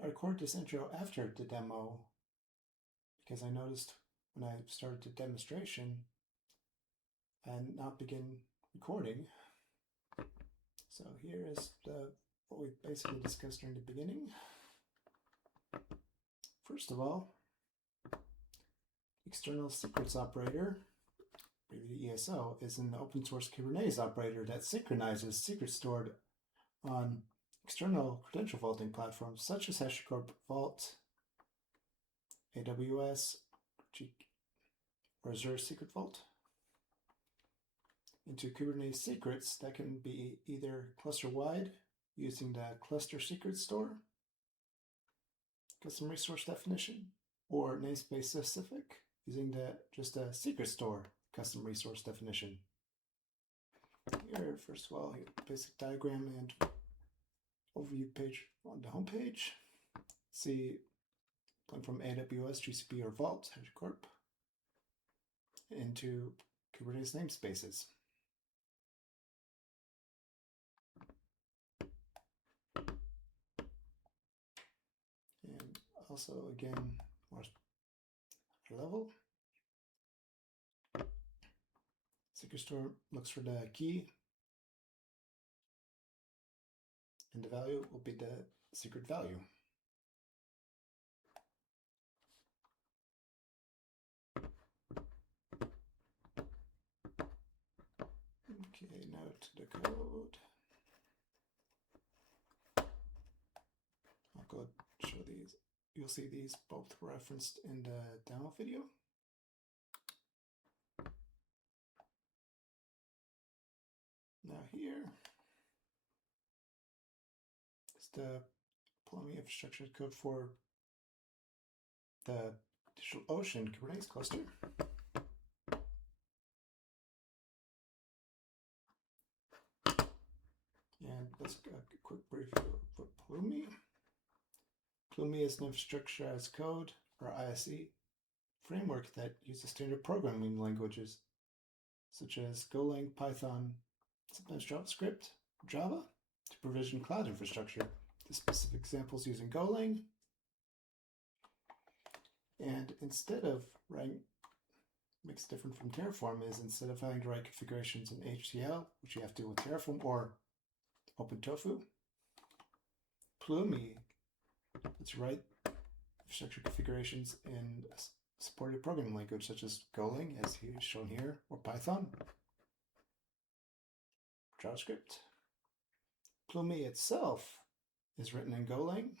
I recorded this intro after the demo because I noticed when I started the demonstration and not begin recording. So here is what we basically discussed during the beginning. First of all, external secrets operator, the ESO, is an open source Kubernetes operator that synchronizes secrets stored on external credential vaulting platforms such as HashiCorp Vault, AWS, or Azure Secret Vault into Kubernetes secrets that can be either cluster-wide using the cluster secret store, custom resource definition, or namespace specific using just a secret store custom resource definition. Here, first of all, basic diagram and overview page on the home page. See, going from AWS, GCP, or Vault, HashiCorp, into Kubernetes namespaces. And also, again, more high level. Secret store looks for the key, and the value will be the secret value. Okay, now to the code. I'll go show these. You'll see these both referenced in the demo video. Now here is the Pulumi infrastructure code for the DigitalOcean Kubernetes cluster. And let's get a quick brief for Pulumi. Pulumi is an infrastructure as code, or ISE, framework that uses standard programming languages such as Golang, Python, sometimes JavaScript, Java, to provision cloud infrastructure. The specific examples using Golang. And instead of writing, makes it different from Terraform is instead of having to write configurations in HCL, which you have to do with Terraform or OpenTofu, Pulumi lets you write infrastructure configurations in a supported programming language such as Golang, as shown here, or Python, JavaScript. Pulumi itself is written in Golang,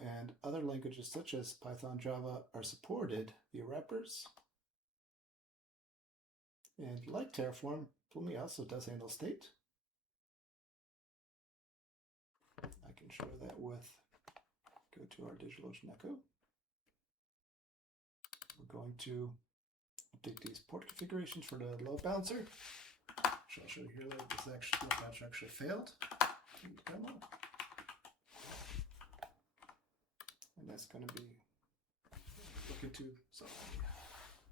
and other languages such as Python, Java are supported via wrappers. And like Terraform, Pulumi also does handle state. I can show that with, go to our DigitalOcean Echo. We're going to update these port configurations for the load balancer, which I'll show you here later. This load balancer actually failed in the demo. And that's going to be look into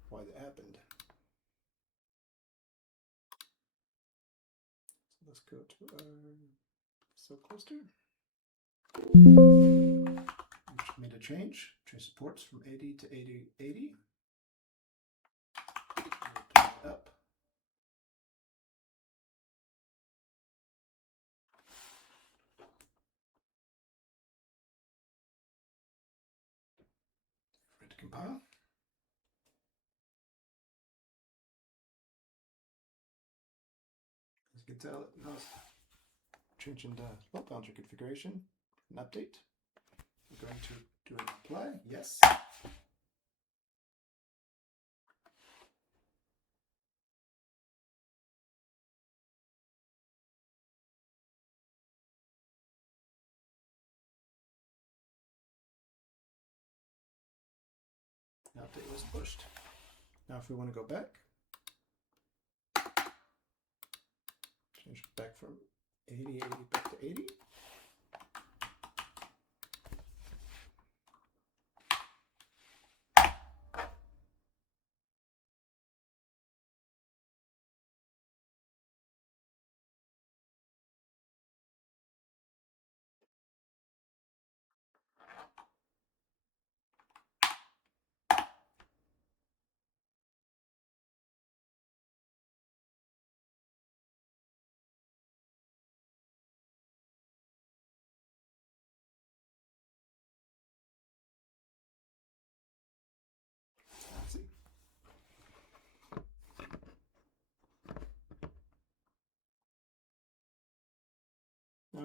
why that happened. So let's go to our subcluster. We made a change supports from 80 to 8080. Up. Ready to compile. As you can tell, it knows changing the load balancer configuration. An update. We're going to do an apply. Yes. The update was pushed. Now if we want to go back, change it back from 80 back to 80.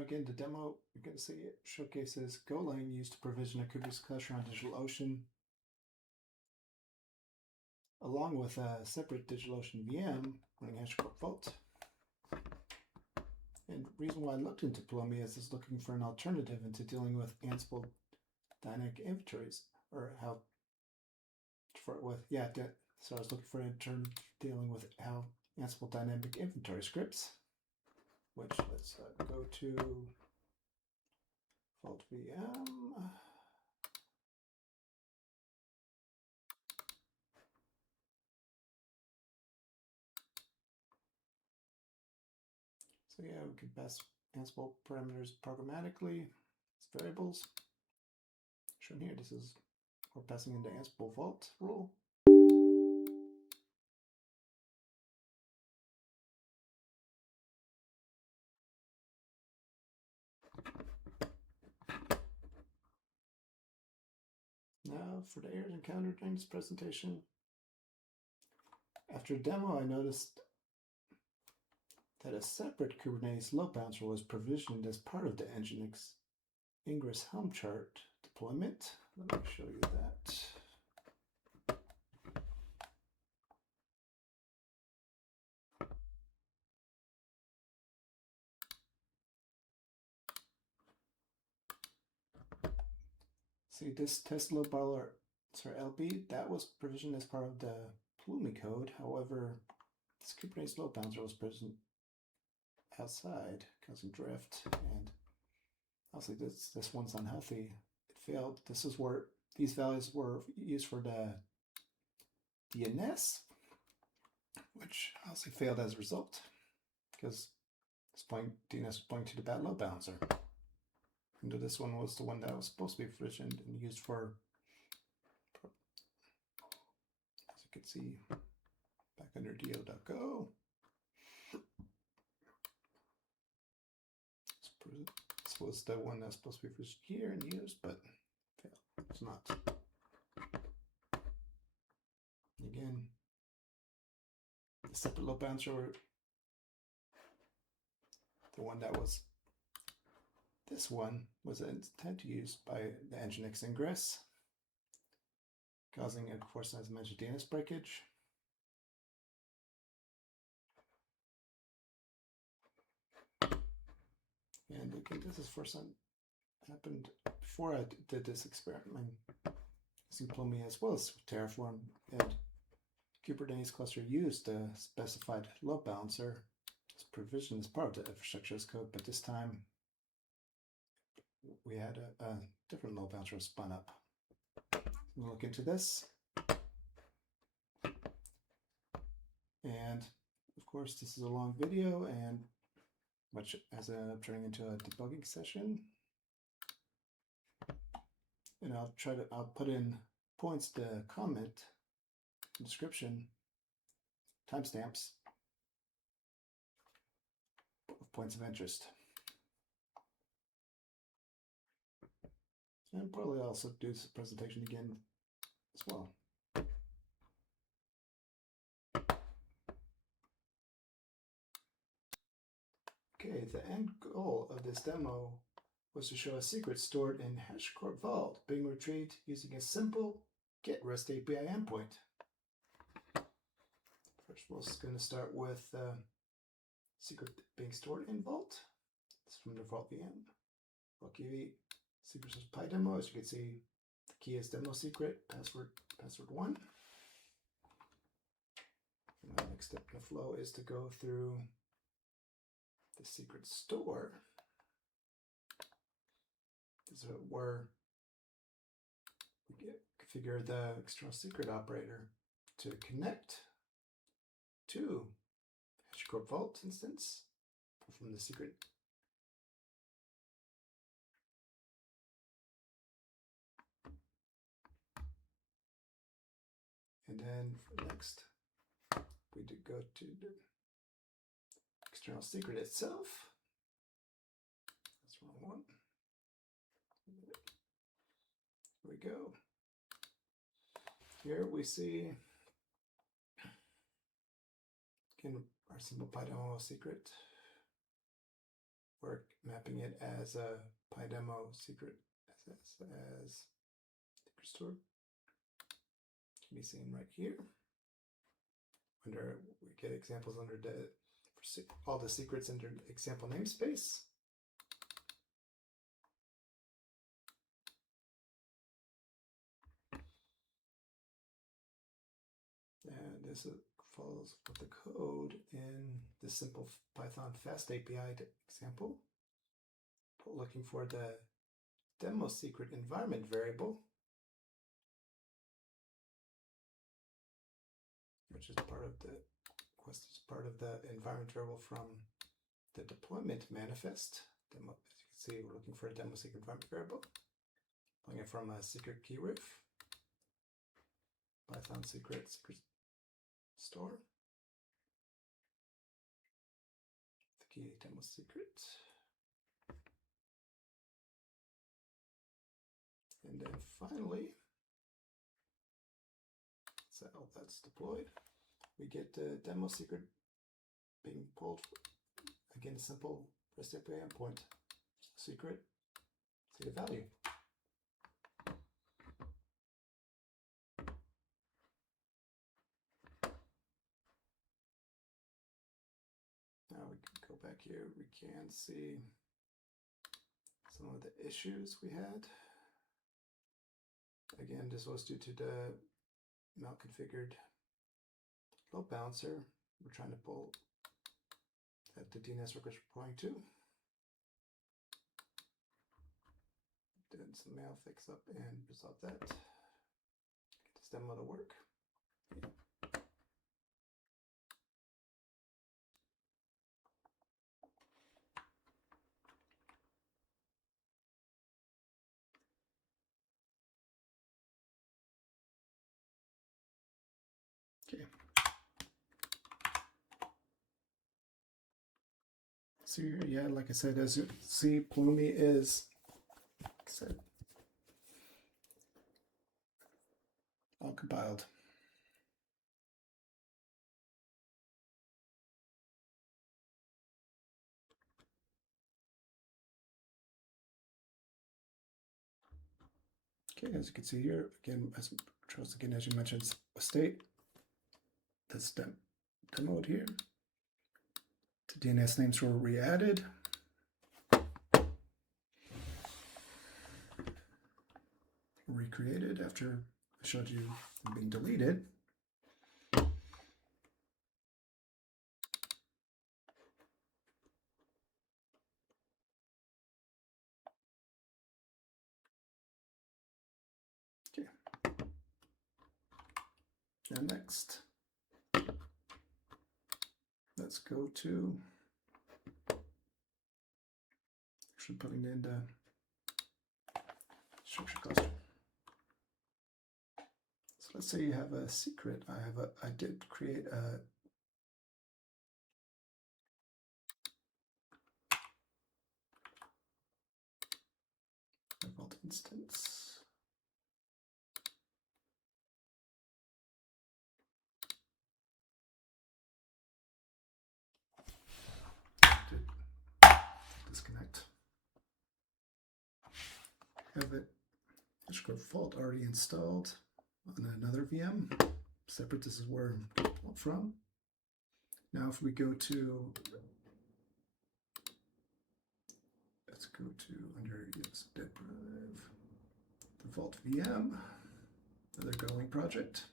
again, the demo, you're going to see it showcases Golang used to provision a Kubernetes cluster on DigitalOcean, along with a separate DigitalOcean VM running HashiCorp Vault. And the reason why I looked into Pulumi is looking for an alternative into dealing with Ansible dynamic inventories, or how for with so I was looking for a term dealing with how Ansible dynamic inventory scripts, which let's go to Vault VM. So yeah, we can pass Ansible parameters programmatically as variables. Shown here, this is we're passing into Ansible Vault rule. Now for the errors encountered during this presentation. After a demo, I noticed that a separate Kubernetes load balancer was provisioned as part of the Nginx Ingress Helm chart deployment. Let me show you that. See, this test load balancer, LB, that was provisioned as part of the Pulumi code. However, this Kubernetes load balancer was provisioned outside, causing drift, and obviously this one's unhealthy. It failed. This is where these values were used for the DNS, which obviously failed as a result, because DNS was pointing to the bad load balancer. And this one was the one that was supposed to be provisioned and used for, as you can see, back under do.go. This was the one that's supposed to be provisioned here and used, but failed. It's not. Again, the separate load balancer, the one that was, this one was intended to use by the Nginx Ingress, causing, of course, as I mentioned, DNS breakage. And again, this is first time happened before I did this experiment using Pulumi as well as Terraform, and Kubernetes cluster used the specified load balancer as provisioned as part of the infrastructure as code, but this time we had a different load balancer spun up. We'll look into this. And of course, this is a long video, and much as I'm turning into a debugging session. And I'll put in points to comment, description, timestamps of points of interest. And probably also do this presentation again as well. Okay, the end goal of this demo was to show a secret stored in HashiCorp Vault being retrieved using a simple GET REST API endpoint. First, we're going to start with secret being stored in Vault. It's from the Vault VM. Vault KV secret source PyDemo. As you can see, the key is demo secret, password 1. And the next step in the flow is to go through the secret store. This is where we configure the external secret operator to connect to HashiCorp Vault instance from the secret. And then for next, we do go to the external secret itself. That's the wrong one. Here we go. Here we see again our simple PyDemo secret, we're mapping it as a PyDemo secret as secret store. Can be seen right here. Under we get examples under all the secrets under example namespace. And this follows with the code in this simple Python fast API example. Looking for the demo secret environment variable, which is part of the environment variable from the deployment manifest. Demo, as you can see, we're looking for a demo secret environment variable. Pulling it from a secret key ref, Python secret store, the key demo secret. And then finally, so that's deployed, we get the demo secret being pulled, again, a simple REST API endpoint, secret value. Now we can go back here, we can see some of the issues we had. Again, this was due to the malconfigured load balancer. We're trying to pull that the DNS request we're pointing to. Did some mail fix up and resolve that. Get this demo to work. Okay. So yeah, like I said, as you see, Pulumi is, like I said, all compiled. Okay, as you can see here, again, as you mentioned, a state. That's demoed here. The DNS names were re-added. Recreated after I showed you them being deleted. Okay. And next, let's go to actually putting in the structure cluster. So let's say you have a secret. I did create a Vault instance. Disconnect. Have it HashiCorp Vault already installed on another VM. Separate, this is where I'm from. Now if we go to, let's go to under dev the Vault VM, another Golang project.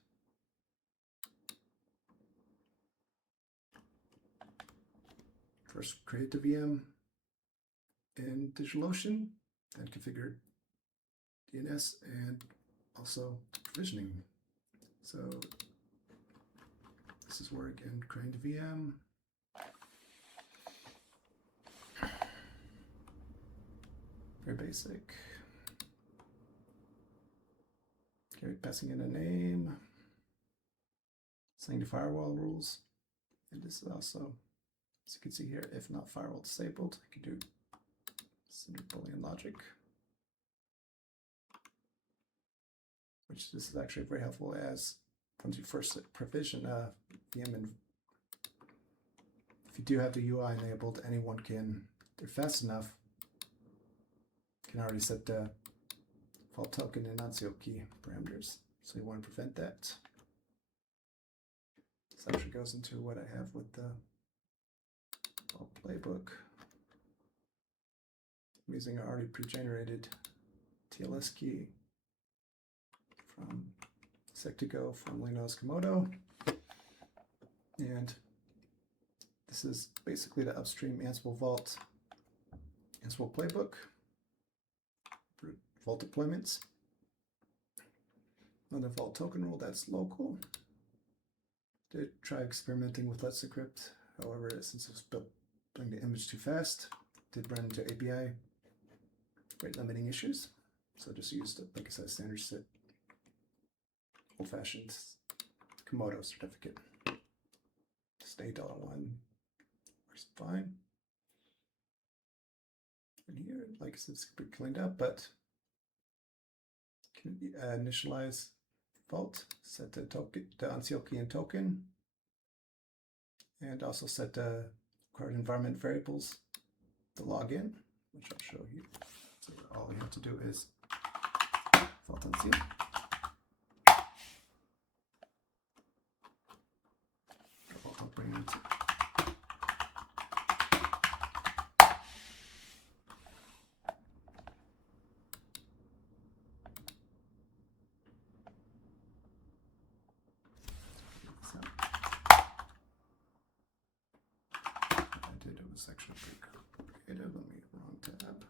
First create the VM in DigitalOcean, then configure DNS and also provisioning. So this is where again creating the VM. Very basic. Okay, passing in a name, setting the firewall rules, and this is also, as you can see here, if not firewall disabled, I can do simple Boolean logic, which this is actually very helpful as once you first provision a VM, and if you do have the UI enabled, anyone can they're fast enough, you can already set the vault token and non-seal key parameters. So you want to prevent that. This actually goes into what I have with the Vault playbook. I'm using an already pre-generated TLS key from Sectigo, formerly known as Komodo. And this is basically the upstream Ansible Vault playbook for Vault deployments. On the Vault token rule, that's local. Did try experimenting with Let's Encrypt. However, since it was building the image too fast, did run into API rate limiting issues. So just used, like I said, standard SIT, old-fashioned Komodo certificate. Stay $1 works fine. And here, like I said, it's pretty cleaned up, but can initialize Vault, set the token, the unseal key and token, and also set the required environment variables to log in, which I'll show you. So all we have to do is Vault unseal. I'll bring it. Was actually pretty complicated. Let me wrong tab.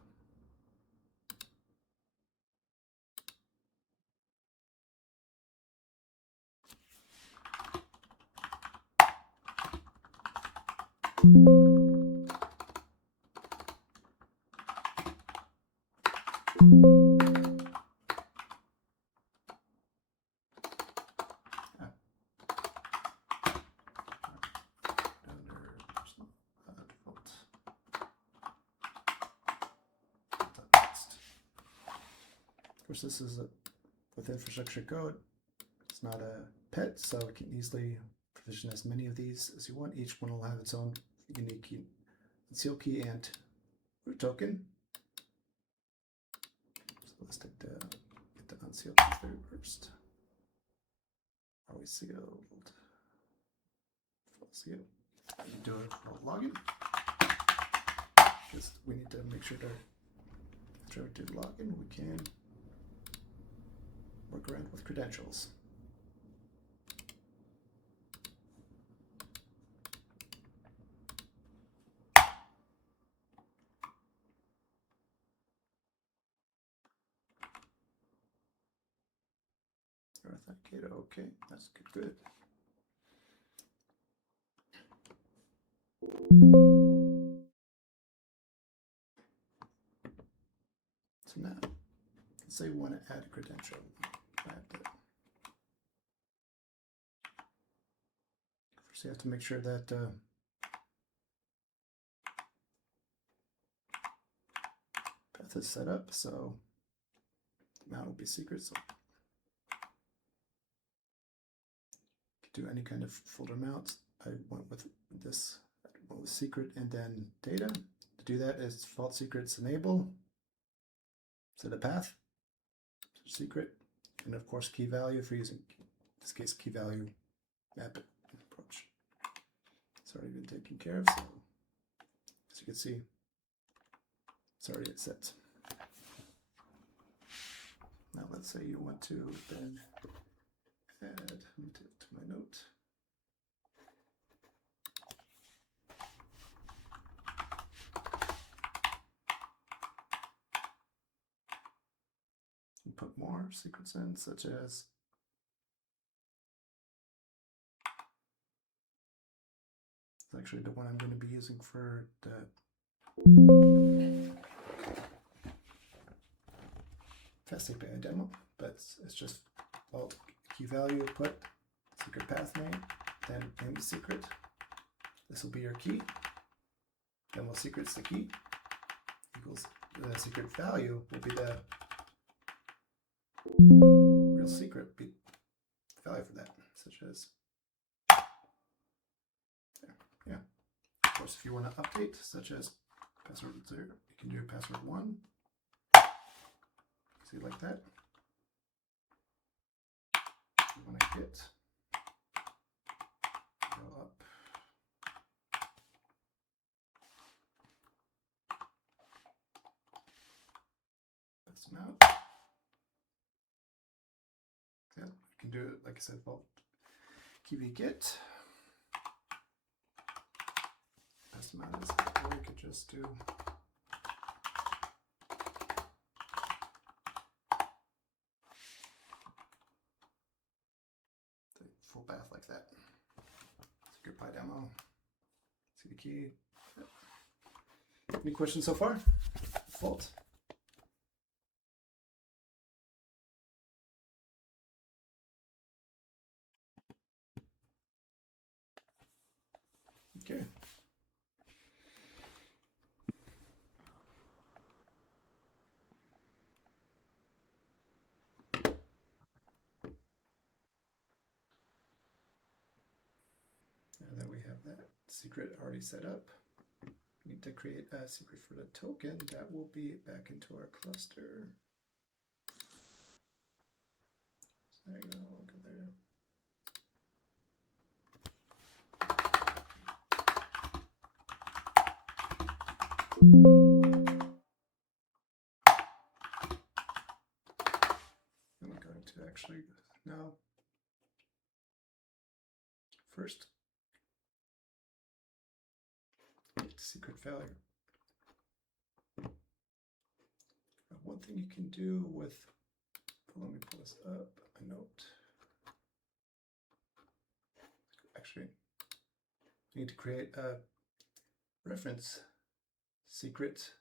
Of course, this is with infrastructure code. It's not a pet, so it can easily provision as many of these as you want. Each one will have its own unique key, unseal key and root token. So let's get the unseal key there first. Are we sealed? Full seal. Do a login because we need to make sure that after we do the login, we can work around with credentials. Authenticate, okay, that's good. So now, let's say we want to add a credential. First, you have to make sure that path is set up, so the mount will be secret. So you can do any kind of folder mount. I went with this. I went with secret and then data. To do that is vault secrets enable. Set a path, secret, and of course key value if you're using, in this case, key value map approach. It's already been taken care of, so as you can see, it's already set. Now let's say you want to then add, let me take it to my note. Put more secrets in, such as it's actually the one I'm going to be using for the Fast API demo, but it's just vault key value, put secret path name, then name the secret. This will be your key. Then we'll secrets the key equals the secret value will be the real secret value for that, such as there. Yeah. Of course, if you want to update, such as Password 0. You can do password 1. See, like that. You want to get, go up. Pass them out. Yeah, you can do it, like I said, Vault key get. Pass them out as, or you could just do the full path like that. Secret Pi demo. See the key. Yep. Any questions so far? Vault. Okay. Now that we have that secret already set up, we need to create a secret for the token that will be back into our cluster. So there you go, we'll go there. And we're going to actually now first secret failure. One thing you can do with, let me pull this up, a note. Actually, I need to create a reference secret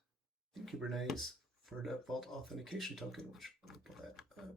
in Kubernetes for the Vault authentication token, which let me pull that up.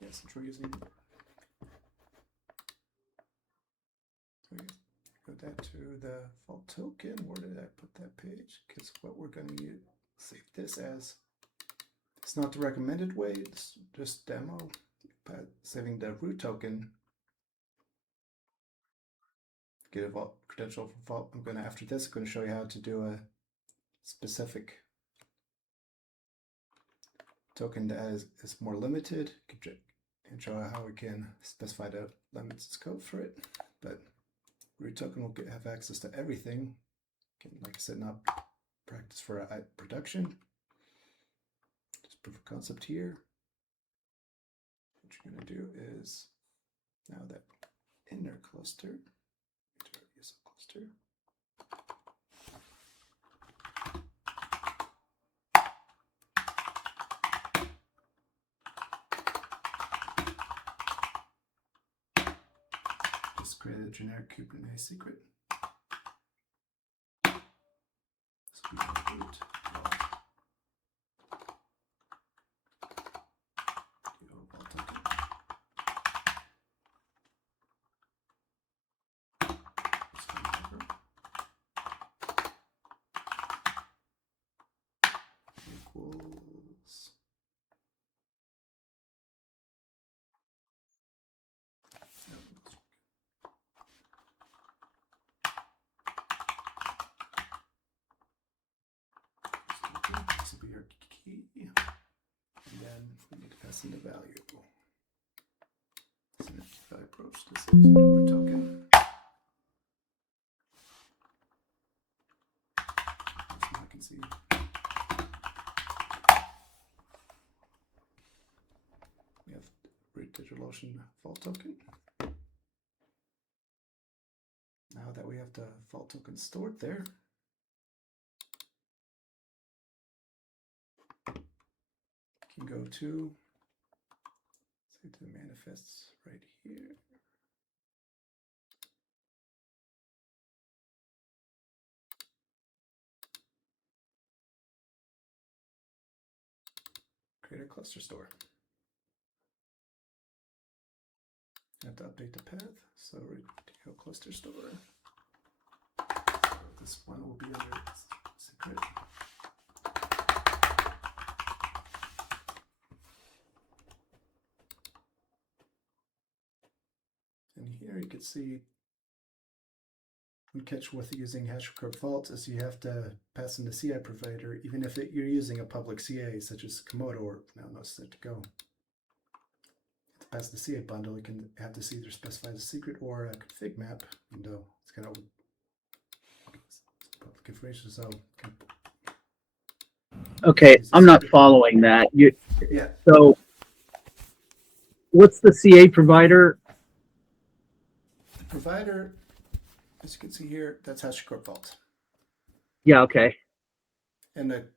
Yeah, since we're using, go that to the Vault token. Where did I put that page? Because what we're going to use, save this as, it's not the recommended way, it's just demo, but saving the root token, get a Vault credential for Vault. I'm going to, after this, I'm going to show you how to do a specific token that is more limited, and show how we can specify the limits scope for it. But root token will have access to everything. Can, like I said, not practice for production. Just proof of concept here. What you're going to do is, now that inner cluster, into our ESL cluster, just create a generic Kubernetes secret. So we can root Vault token. Equals. This will be our key, and then we need to pass in the value. So if I approach this using the root token, so I can see we have root DigitalOcean Vault token. Now that we have the Vault token stored there, you can go to go to the manifests right here. Create a cluster store. I have to update the path, so we're go cluster store. This one will be under secret. And here you can see one catch with using HashiCorp Vault is you have to pass in the CI provider, even if you're using a public CA such as Komodo or now no set to go. To pass the CA bundle, you can have this either specify as a secret or a config map window. It's kind of public information, so okay, I'm not following that. Yeah. So, what's the CA provider? The provider, as you can see here, that's HashiCorp Vault. Yeah, okay. And the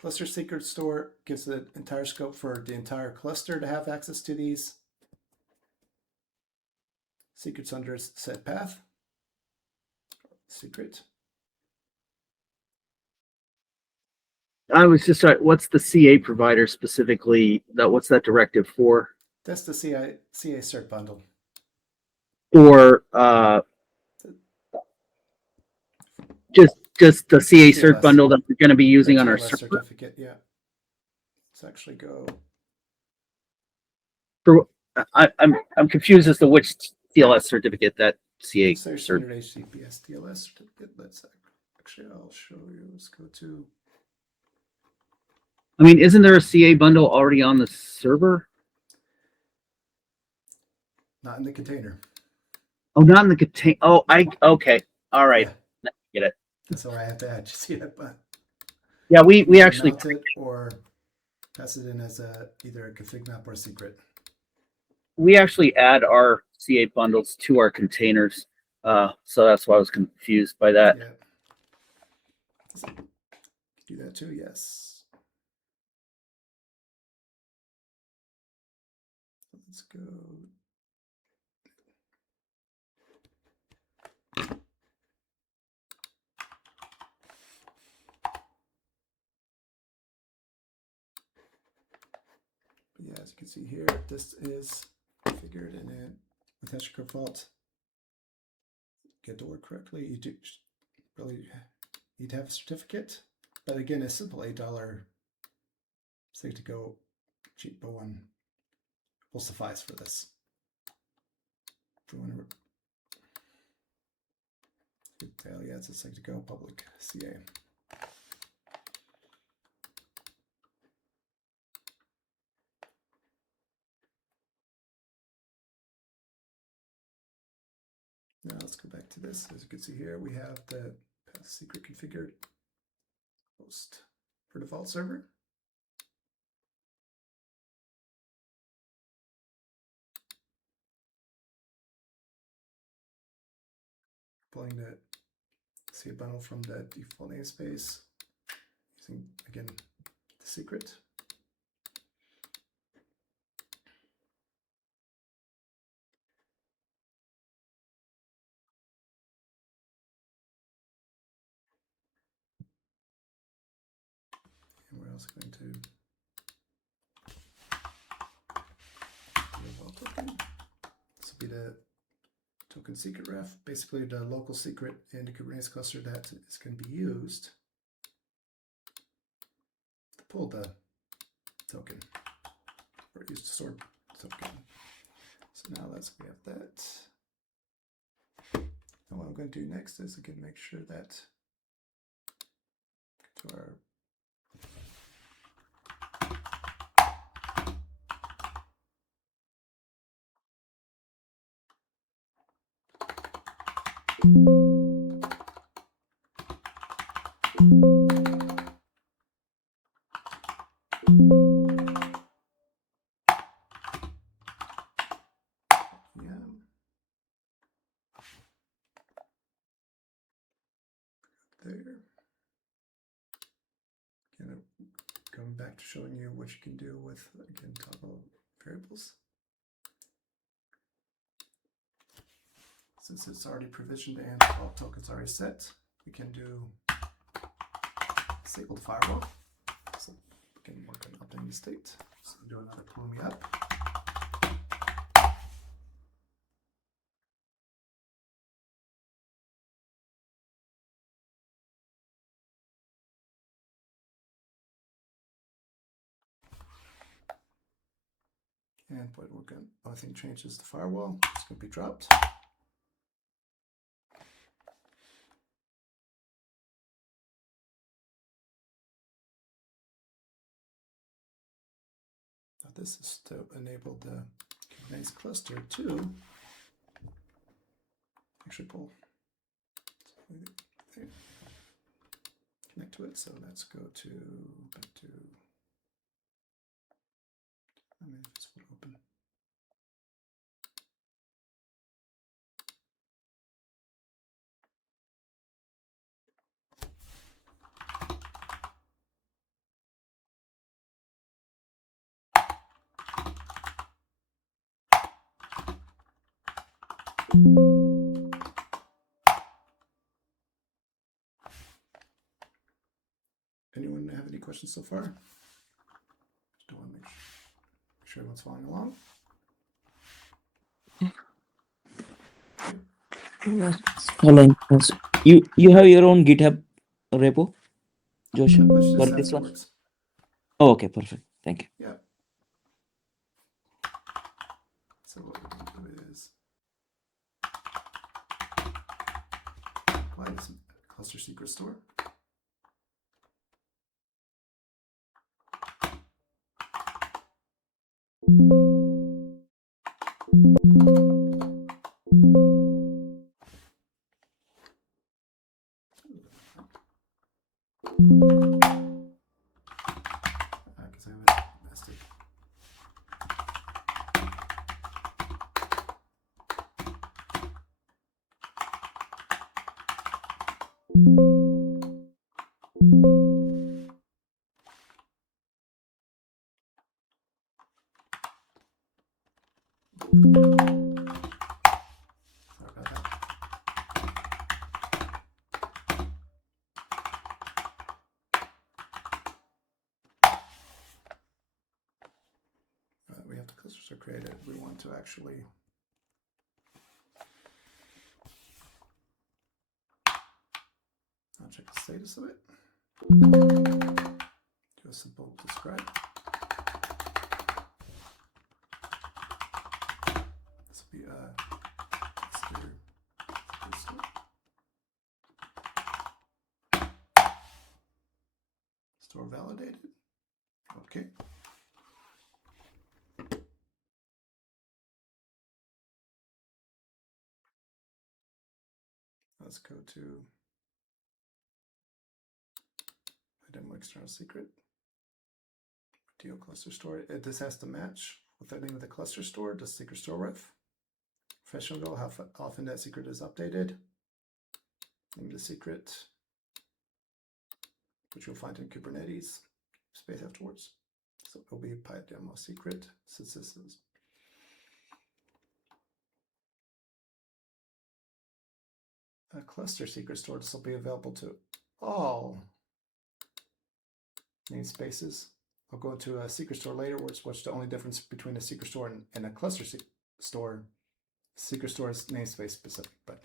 cluster secret store gives the entire scope for the entire cluster to have access to these secrets under a set path. Secret. I was just what's the CA provider specifically? What's that directive for? That's the CA cert bundle. Or just the CA cert bundle that we're going to be using on our server? Certificate, yeah. Let's actually go. I'm confused as to which TLS certificate that CA cert. Standard HTTPS TLS certificate. Let's actually, I'll show you. Let's go to. I mean, isn't there a CA bundle already on the server? Not in the container. Oh, not in the container. Oh, okay. All right. Yeah. Get it. That's why I have to add. You see that button? Yeah, we actually mount it or pass it in as either a config map or a secret. We actually add our CA bundles to our containers, so that's why I was confused by that. Yeah. Do that too, yes. Let's go. Yeah, as you can see here, this is configured, and then with HashiCorp Vault, get to work correctly. You do really need to have a certificate, but again, a simple $8 safe to go cheap one will suffice for this. If you want to tell, yeah, it's a safe to go public CA. Now let's go back to this. As you can see here, we have the path secret configured host for default server. Pulling the CA bundle from the default namespace, using again the secret. And we're also going to do a vault token. This will be the token secret ref, basically the local secret in the Kubernetes cluster that is going to be used to pull the token or used to store the token. So now we have that. And what I'm going to do next is again make sure that to our there. Again, going back to showing you what you can do with again toggle variables. Since it's already provisioned and all tokens already set, we can do disabled firewall. So we can work on updating the state. So do another Pulumi up. And what we're going to, I think changes the firewall. It's going to be dropped. Now this is to enable the Kubernetes cluster to actually pull. So connect to it. So let's go to back to. I mean, if it's full open. Anyone have any questions so far? Just don't want to make sure everyone's following along. Yes. Following. Yes. You have your own GitHub repo, Joshua, Which just for says this it one? works. Oh, okay, perfect. Thank you. Yeah. So what we can do is apply this cluster secret store. Because I haven't nested. Sorry about that. We have the clusters are created. We want to actually I'll check the status of it. Do a simple describe. This will be store validated. Okay. Let's go to demo external secret. Deal cluster store. This has to match with the name of the cluster store, the secret store ref. Professional, how often that secret is updated. Name of the secret, which you'll find in Kubernetes, space afterwards. So it'll be PyDemo secret, since this is a cluster secret store. This will be available to all namespaces. I'll go into a secret store later, what's the only difference between a secret store and a cluster store. Secret store is namespace specific, but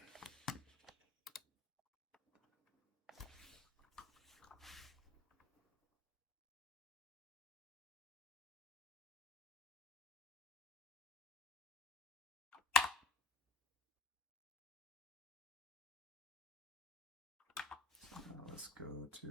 let's go to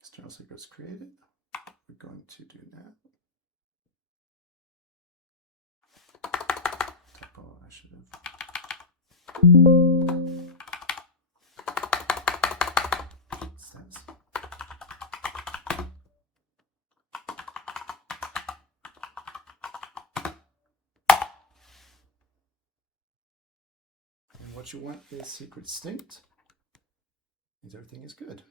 external secrets created. We're going to do that. Typo, I should have. Steps. what you want is secret distinct. Means everything is good.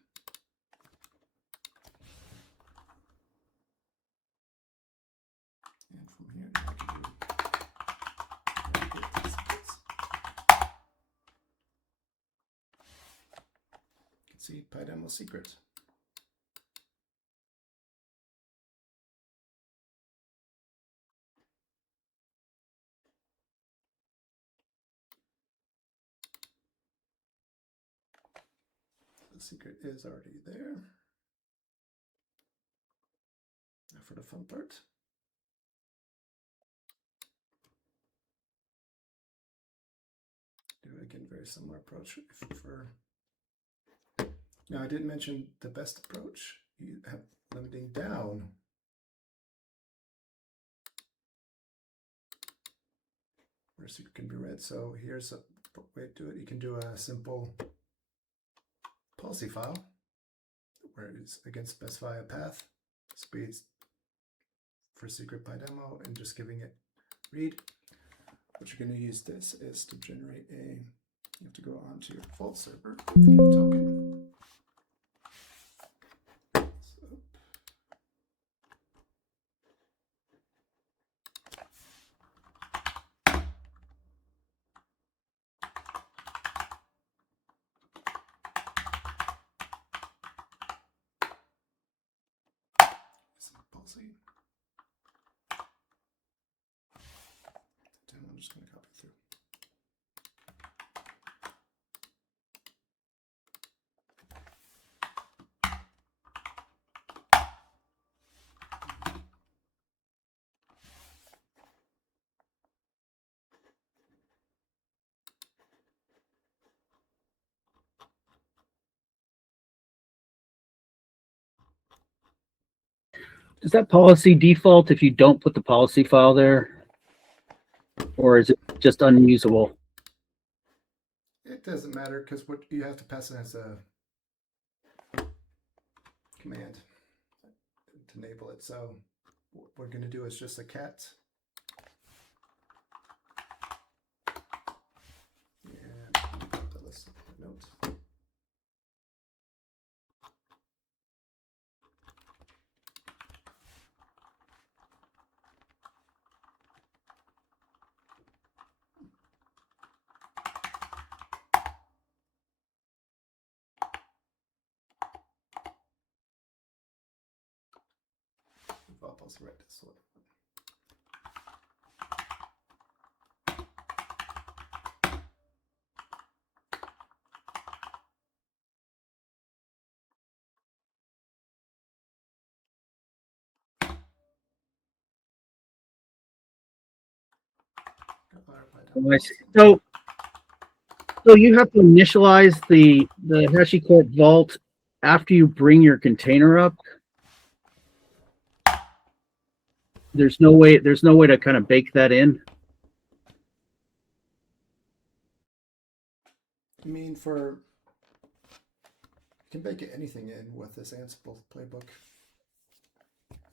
And from here, I can do you can see PyDemo secret. The secret is already there. Now for the fun part. Do it again, very similar approach. Now I didn't mention the best approach. You have limiting down. Where secret can be read. So here's a way to do it. You can do a simple policy file where it's again specify a path, speeds for secret PyDemo, and just giving it read. What you're going to use this is to generate you have to go onto your Vault server, get a token. So, policy. Then I'm just going to copy through. Is that policy default if you don't put the policy file there? Or is it just unusable? It doesn't matter because what you have to pass it as a command to enable it. So what we're going to do is just a cat. And let's note. Policy right this way. So you have to initialize the HashiCorp Vault after you bring your container up. There's no way to kind of bake that in. I mean, you can bake anything in with this Ansible playbook.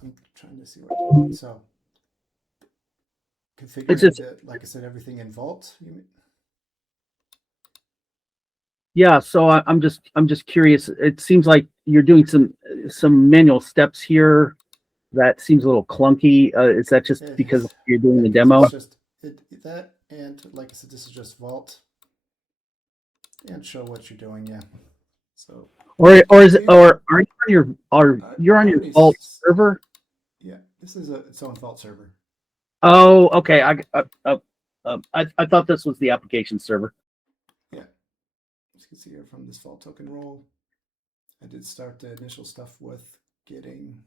I'm trying to see what you mean. So configuring like I said, everything in Vault. You mean? Yeah, so I'm just curious. It seems like you're doing some manual steps here. That seems a little clunky. Is that just because you're doing the demo? It's just that, and like I said, this is just Vault, and show what you're doing. Yeah. So. Are you on your Vault server? Yeah, this is its own Vault server. Oh, okay. I thought this was the application server. Yeah, as you can see here from this Vault token role, I did start the initial stuff with getting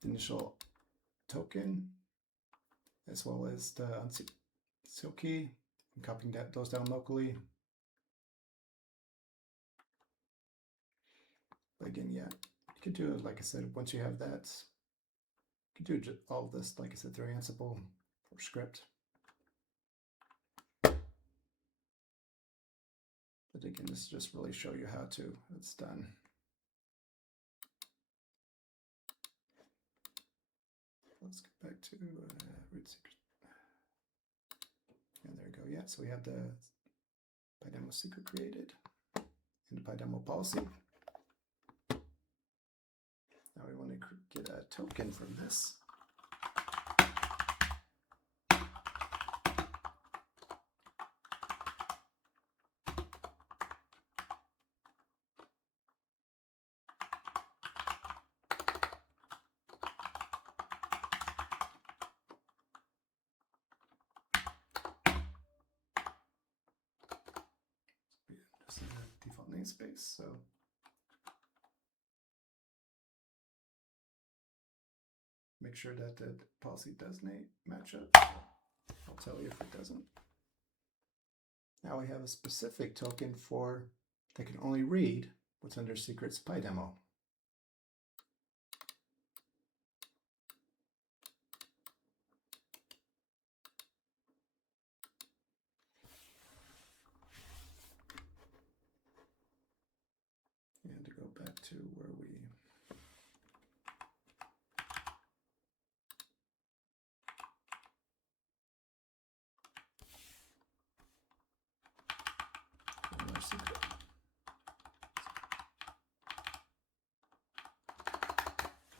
the initial token, as well as the unsealed key. I'm copying those down locally. But again, yeah, you can do it, like I said, once you have that, you can do all of this, like I said, through Ansible or script. But again, this just really show you how it's done. let's get back to root secret. And there we go. Yeah, so we have the PyDemo secret created and the PyDemo policy. Now we want to get a token from this. This is a default namespace, so make sure that the policy does match up. I'll tell you if it doesn't. Now we have a specific token that can only read what's under secrets PyDemo. And to go back to where we our secret.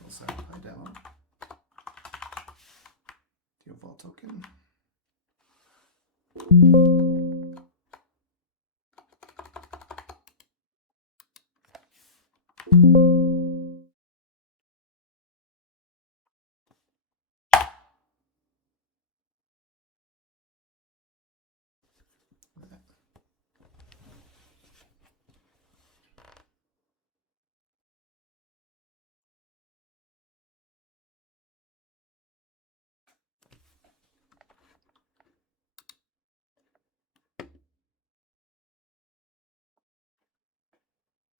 Also have PyDemo. DO Vault token.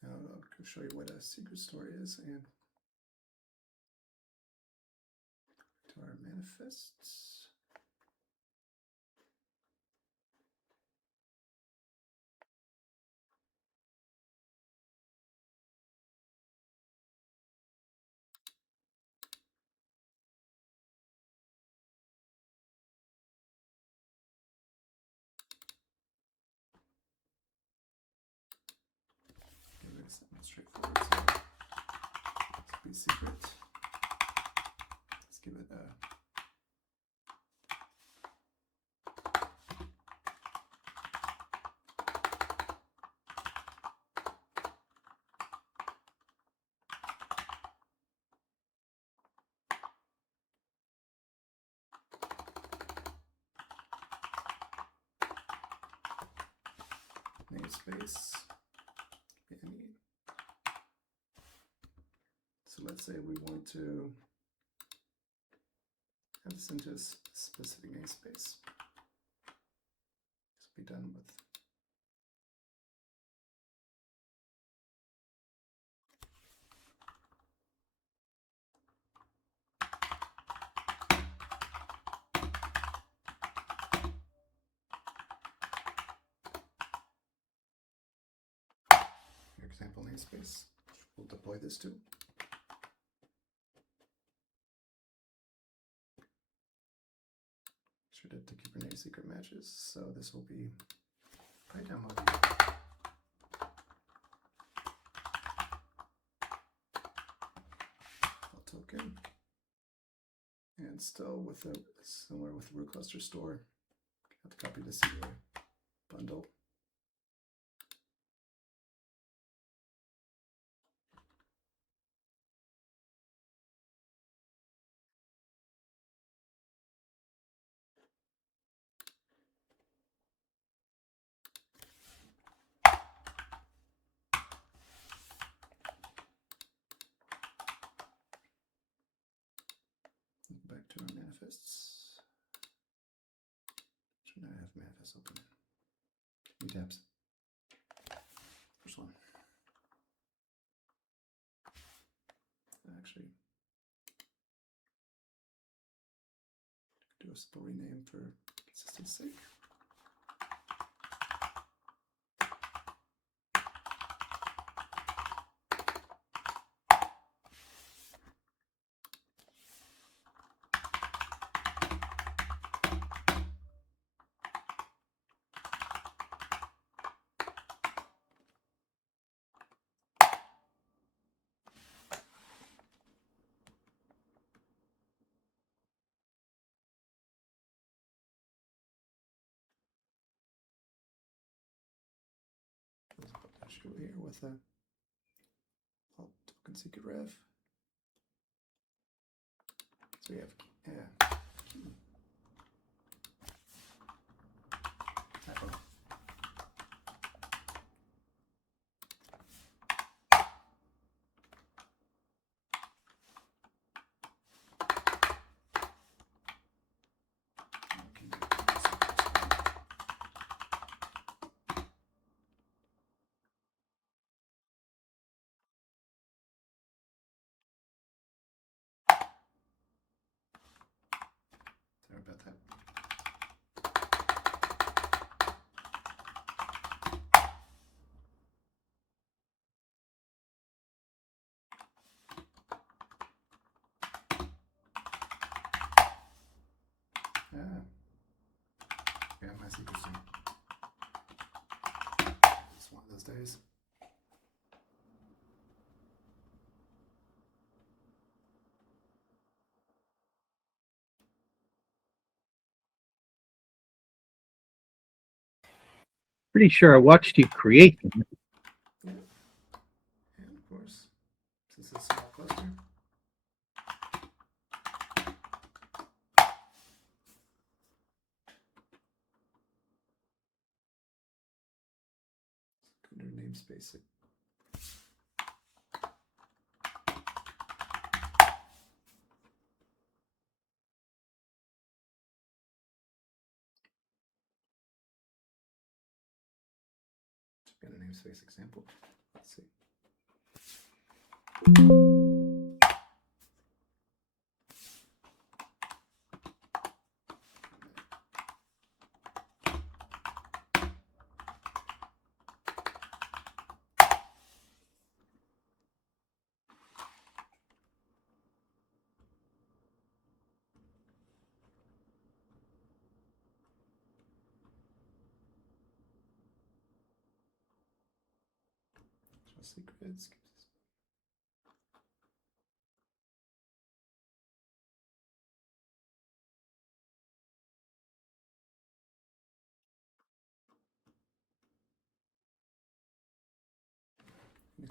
Now I'll show you what a secret story is and to our manifests. It's straightforward. So let's be secret. Let's give it a namespace. So let's say we want to have this into a specific namespace. This will be done with your example namespace. We'll deploy this to. Sure that the Kubernetes secret matches. So this will be PyDemo token, and still with similar with the root cluster store. I have to copy this into a bundle. Back to our manifests. Should I have manifests open? New tabs. First one. Actually, do a simple rename for consistency's sake. through here with a token secret ref. So we have key. Sorry about that. Yeah, my secret soon. It's one of those days. Pretty sure I watched you create them. Yeah. And of course, since it's a small cluster. Under namespace. Got a namespace example. Let's see. Secrets.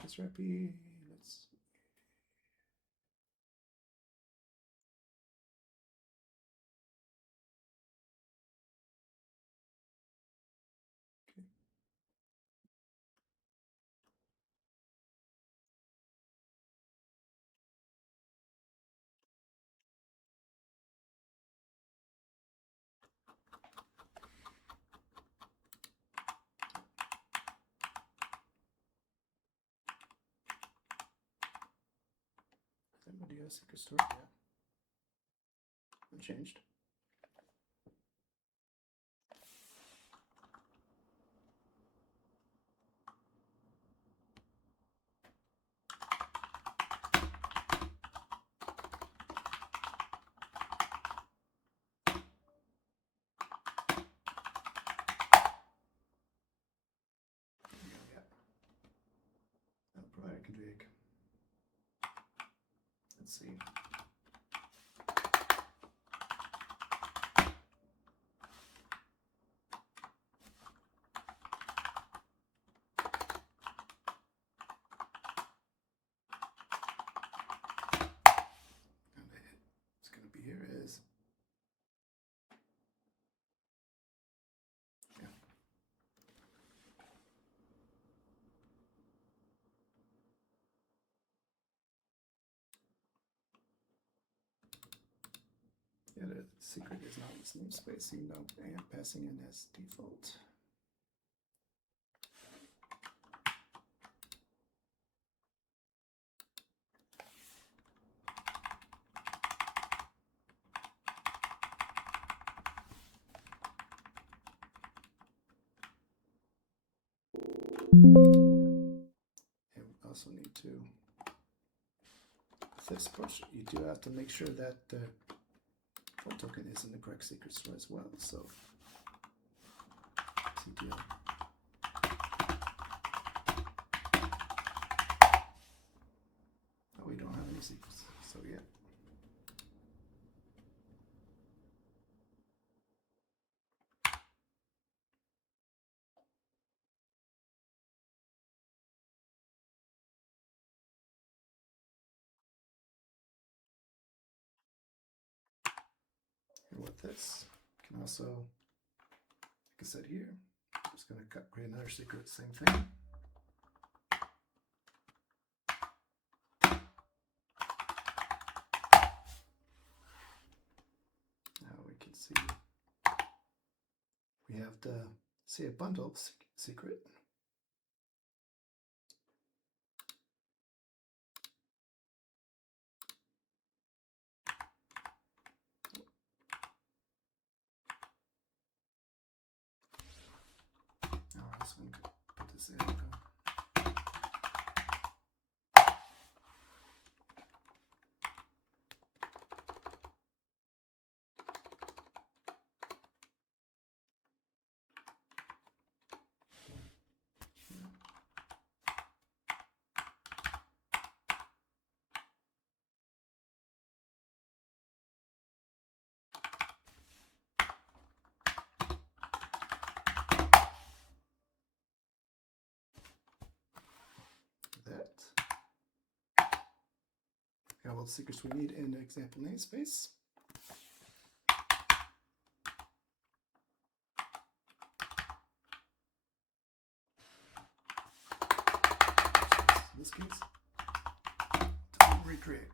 This recipe. Let's. Okay. Somebody else secret store. Yeah. Unchanged. Yeah. Provider config. Let's see. It's going to be here is. Yeah. Yeah, the secret is not this namespace, even though I am passing in as default. And we also need to, with this push, you do have to make sure that the Vault token is in the correct secret store as well. So, CTL. Oh, we don't have any secrets, so yeah. And with this, you can also, like I said here, I'm just going to create another secret, same thing. Now we can see we have the see a bundle secret. Now I'm just going to put this in. That. Got all the secrets we need in the example namespace. In this case, to recreate.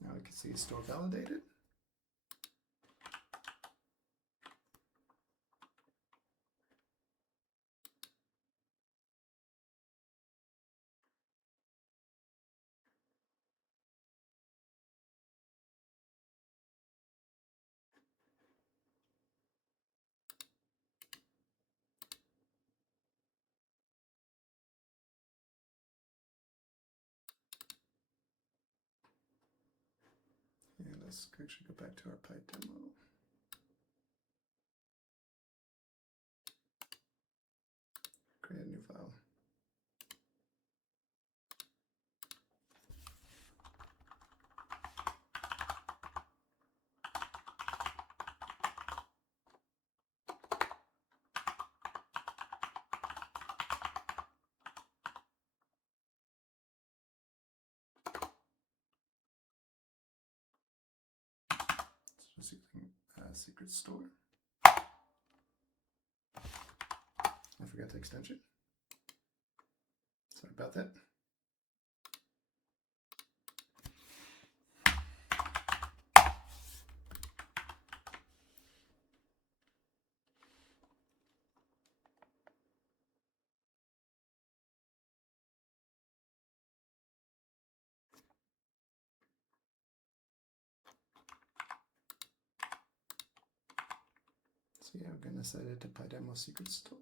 Now we can see store validated. And let's actually go back to our Py demo. Create a new file. Just using secret store. I forgot the extension. Sorry about that. So yeah, we're gonna set it to PyDemo secret store.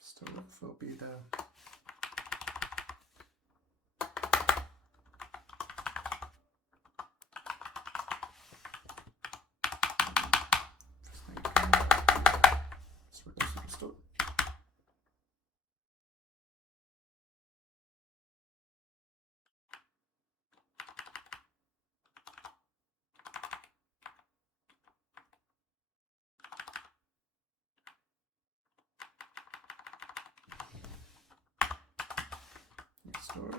Store will be the secret store. Store.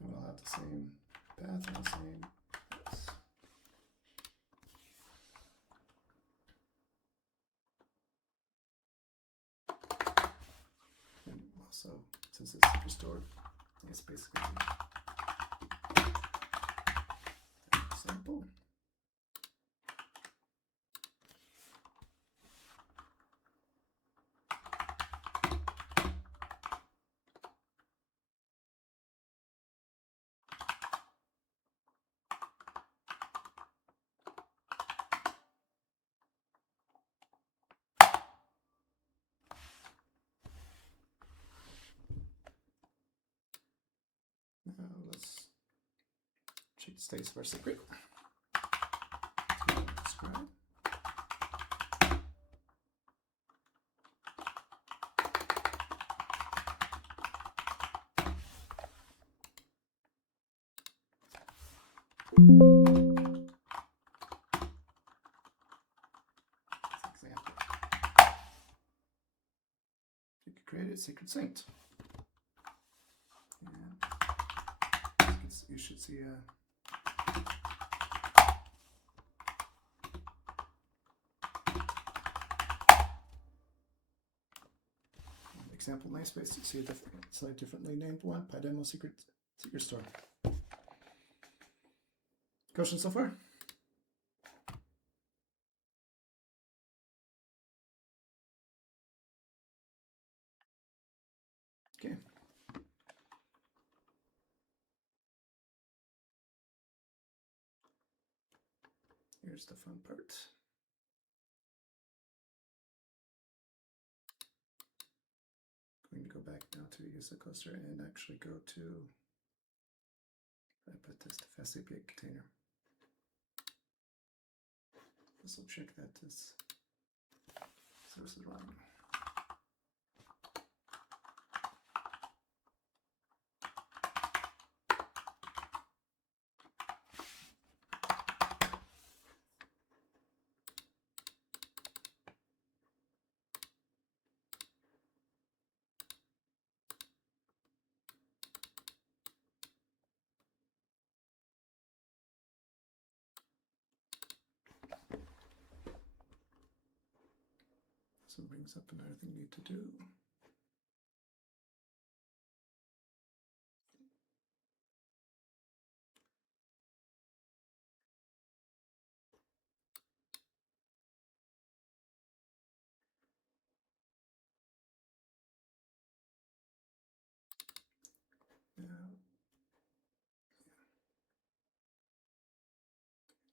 And we'll have the same path and the same this. And also, since it's superstore, it's basically an example. Now let's check the status of our secret. Describe. Example. You could create a secret saint. And you should see a example namespace. You see a different, slightly differently named one, PyDemo secret store. Questions so far? Okay. Here's the fun part. I'm going to go back now to use the cluster and actually go to, I put this to fast API container. This will check that this source is running. So it brings up another thing you need to do.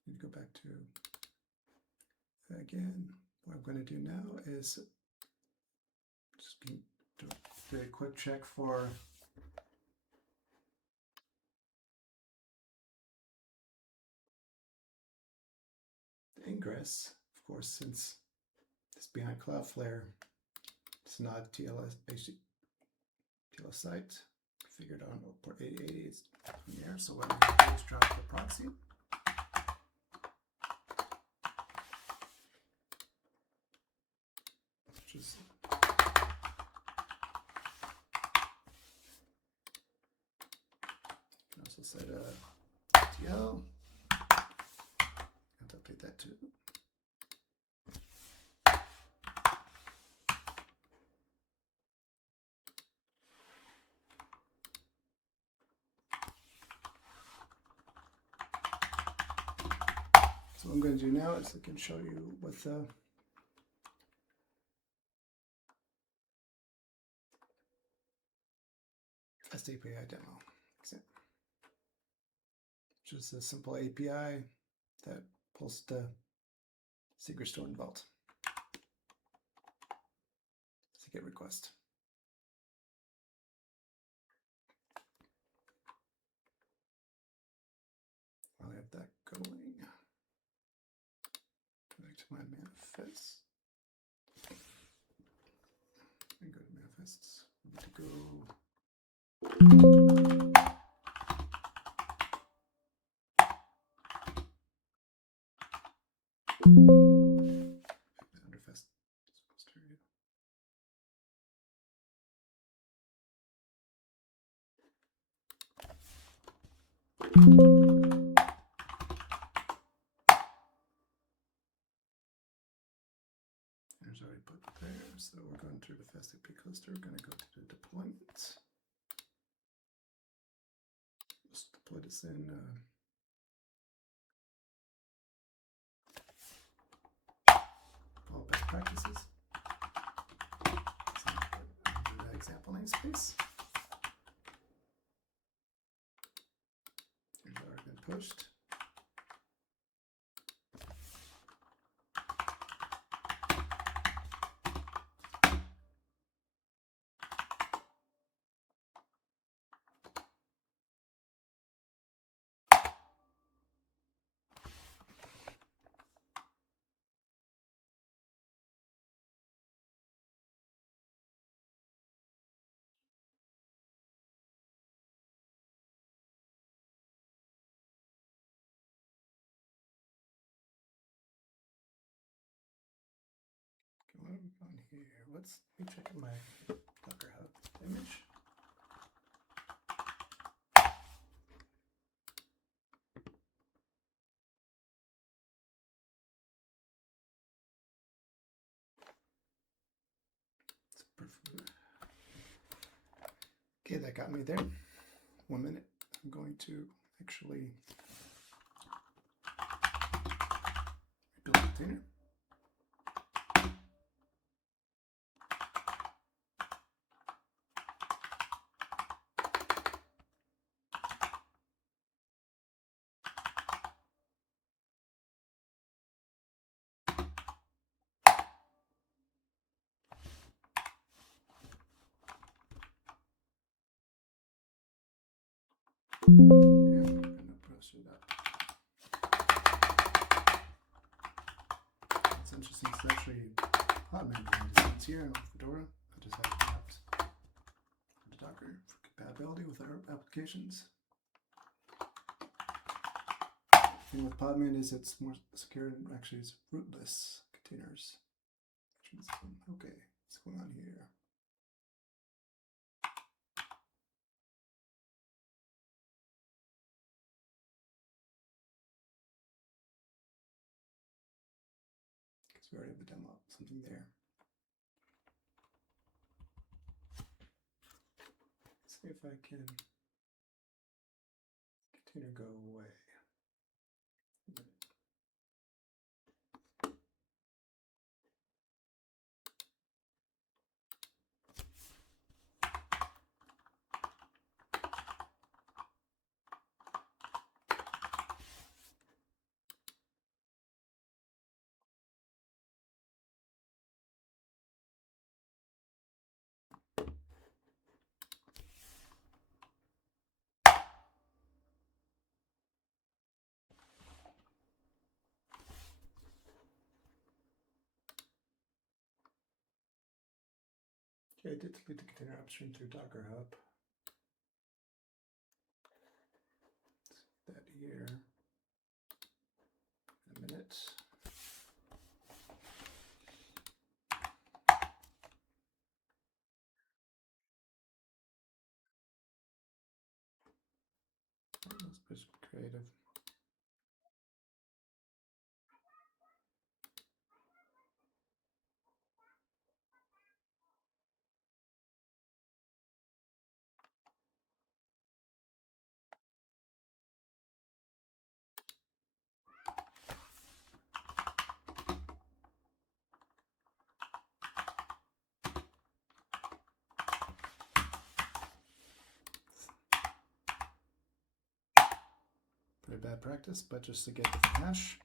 Need to go back to, again, what I'm going to do now is just do a quick check for the ingress. Of course, since it's behind Cloudflare, it's not TLS site configured on port 8080. It's from here. So what I'm going to do is drop the proxy. Just you can also set a TL and update that too. So what I'm going to do now is I can show you what the Fast API demo, which is a simple API that pulls the secret store in Vault. It's a GET request. I'll have that going. Go back to my manifest. And go to manifests. We need to go. Manifest. There's already put there, so we're going through the fast API cluster. We're going to go to the deployment. Let's deploy this in all best practices. Do that example namespace. It's already been pushed. Let me check my Docker Hub image. Okay, that got me there. 1 minute. I'm going to actually rebuild the container. It's interesting. It's actually Haupt behind the scenes here on Fedora. I just have it mapped to Docker for compatibility with our applications. The thing with Podman is it's more secure and actually it's rootless containers. Okay, what's going on here? Because we already have a demo, something there. Let's see if I can container go away. Okay, I did delete the container upstream through Docker Hub. That here in a minute. Let's push creative. Pretty bad practice, but just to get the hash.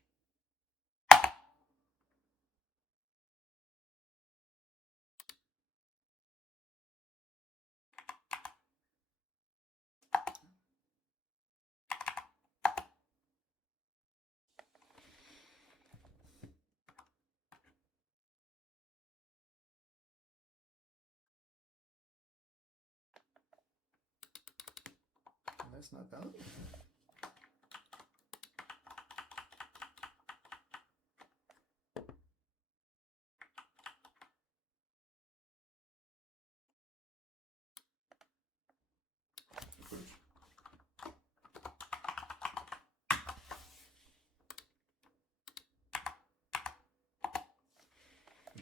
That's not valid.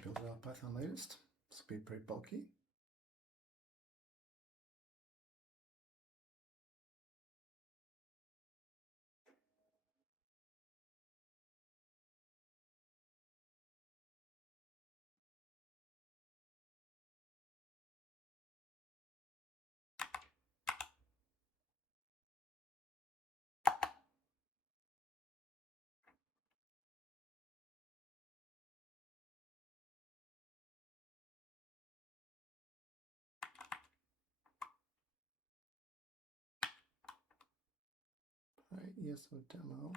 Build it out Python latest. This will be pretty bulky. All right, ESO demo.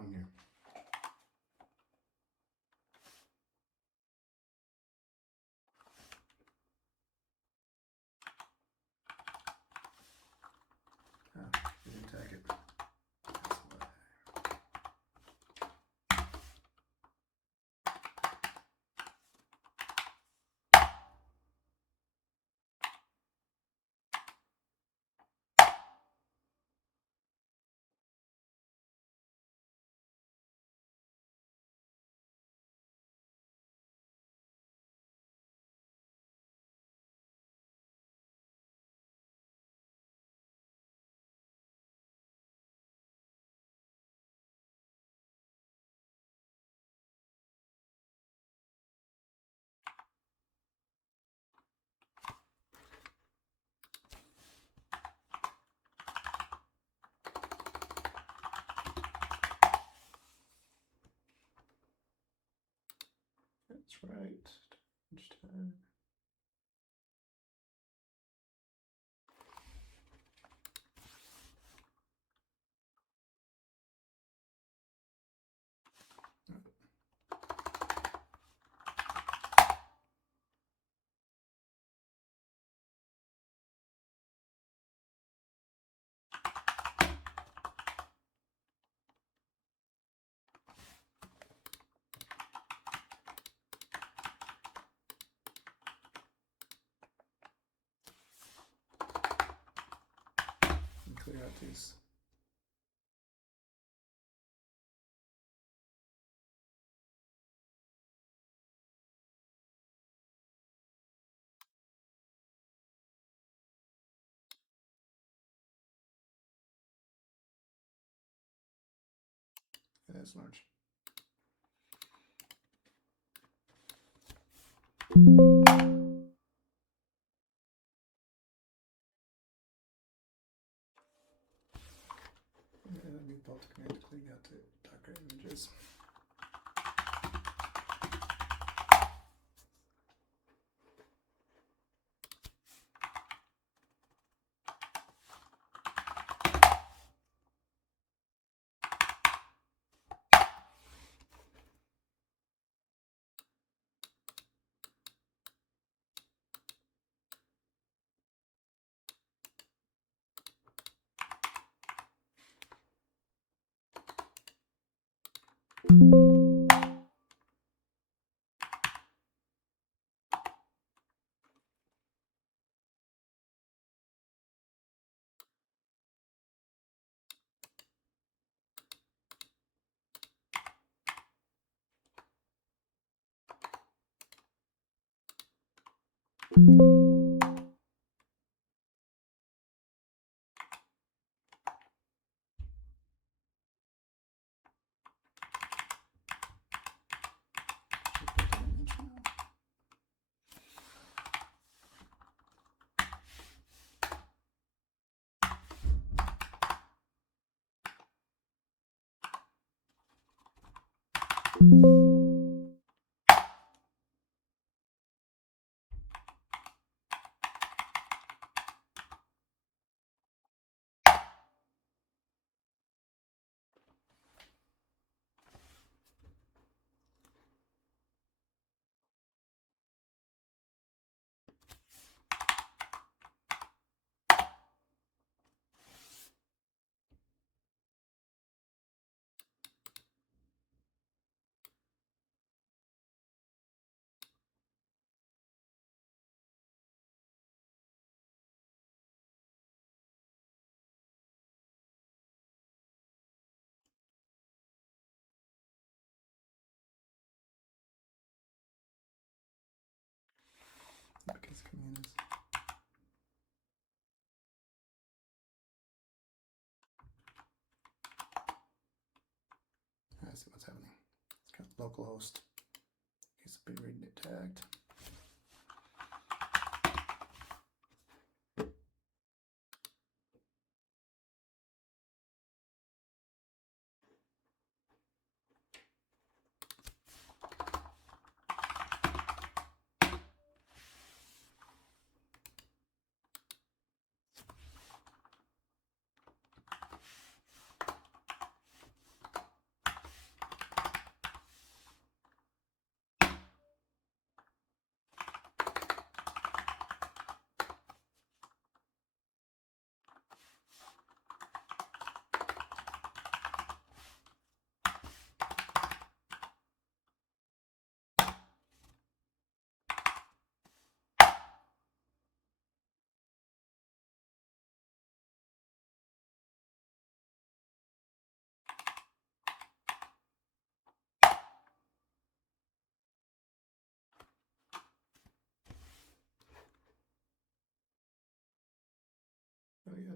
wrong here? Oh, we didn't tag it. That's why. That's right. Tag. And clear out these. That's large. Yeah, let me Vault command to clean out the Docker images. Because command is. I see what's happening. It's got localhost. Needs to be reading it tagged.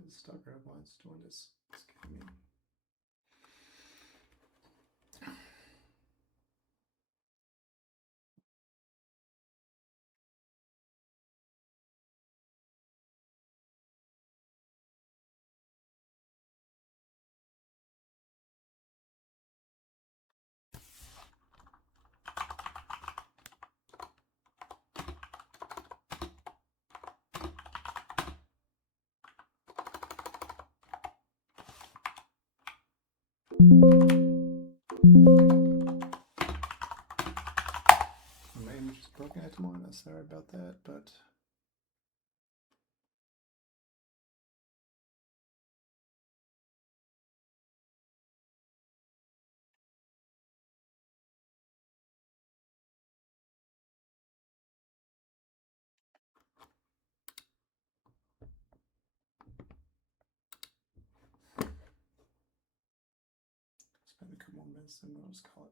is Docker appliance doing this? It's giving me. My image is broken at the moment. Sorry about that, but spend a couple more minutes and we'll just call it.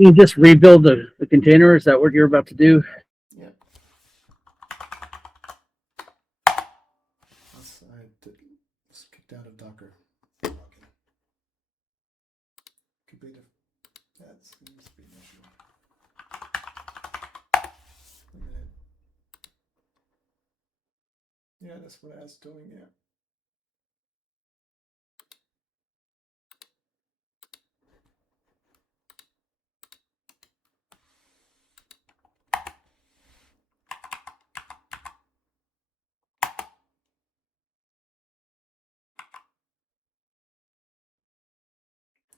You just rebuild the container. Is that what you're about to do? Yep. Was kicked out of Docker. Okay. Could be that seems to be an issue. A minute. Yeah, that's what I was doing. Yeah.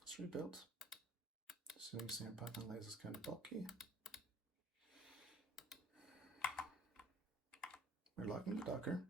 It's rebuilt. So you see Python lays is kind of bulky. We're logging to Docker.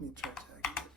Let me try tagging it.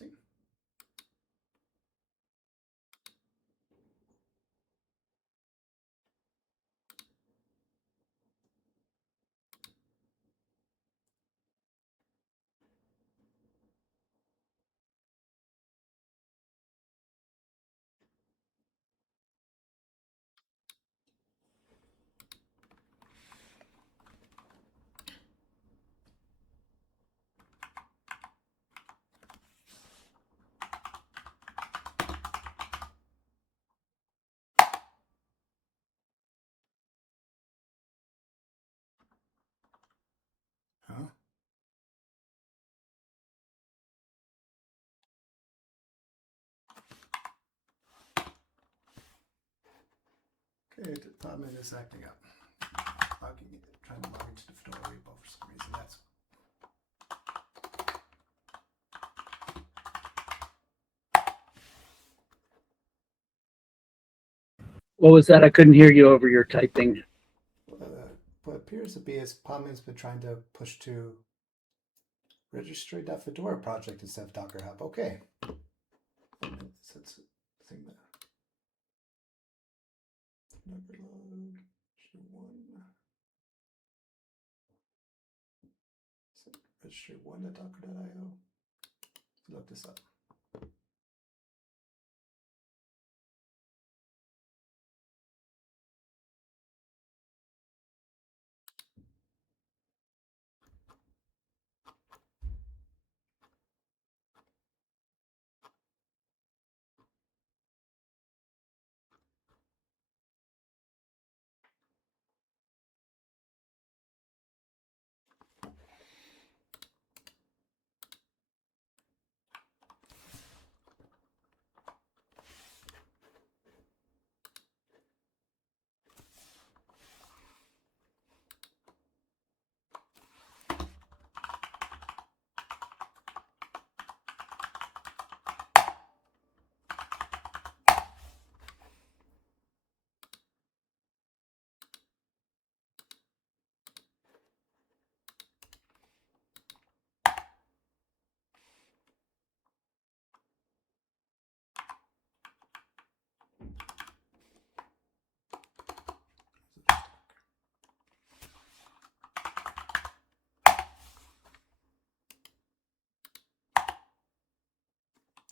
Interesting. Huh? Okay, the problem is acting up. Trying to log into the Fedora repo for some reason. That's What was that? I couldn't hear you over your typing. what appears to be is Podman's been trying to push to registry.fedora project instead of Docker Hub. Okay. That's the thing there. Docker log, registry1. Registry1.docker.io. Look this up.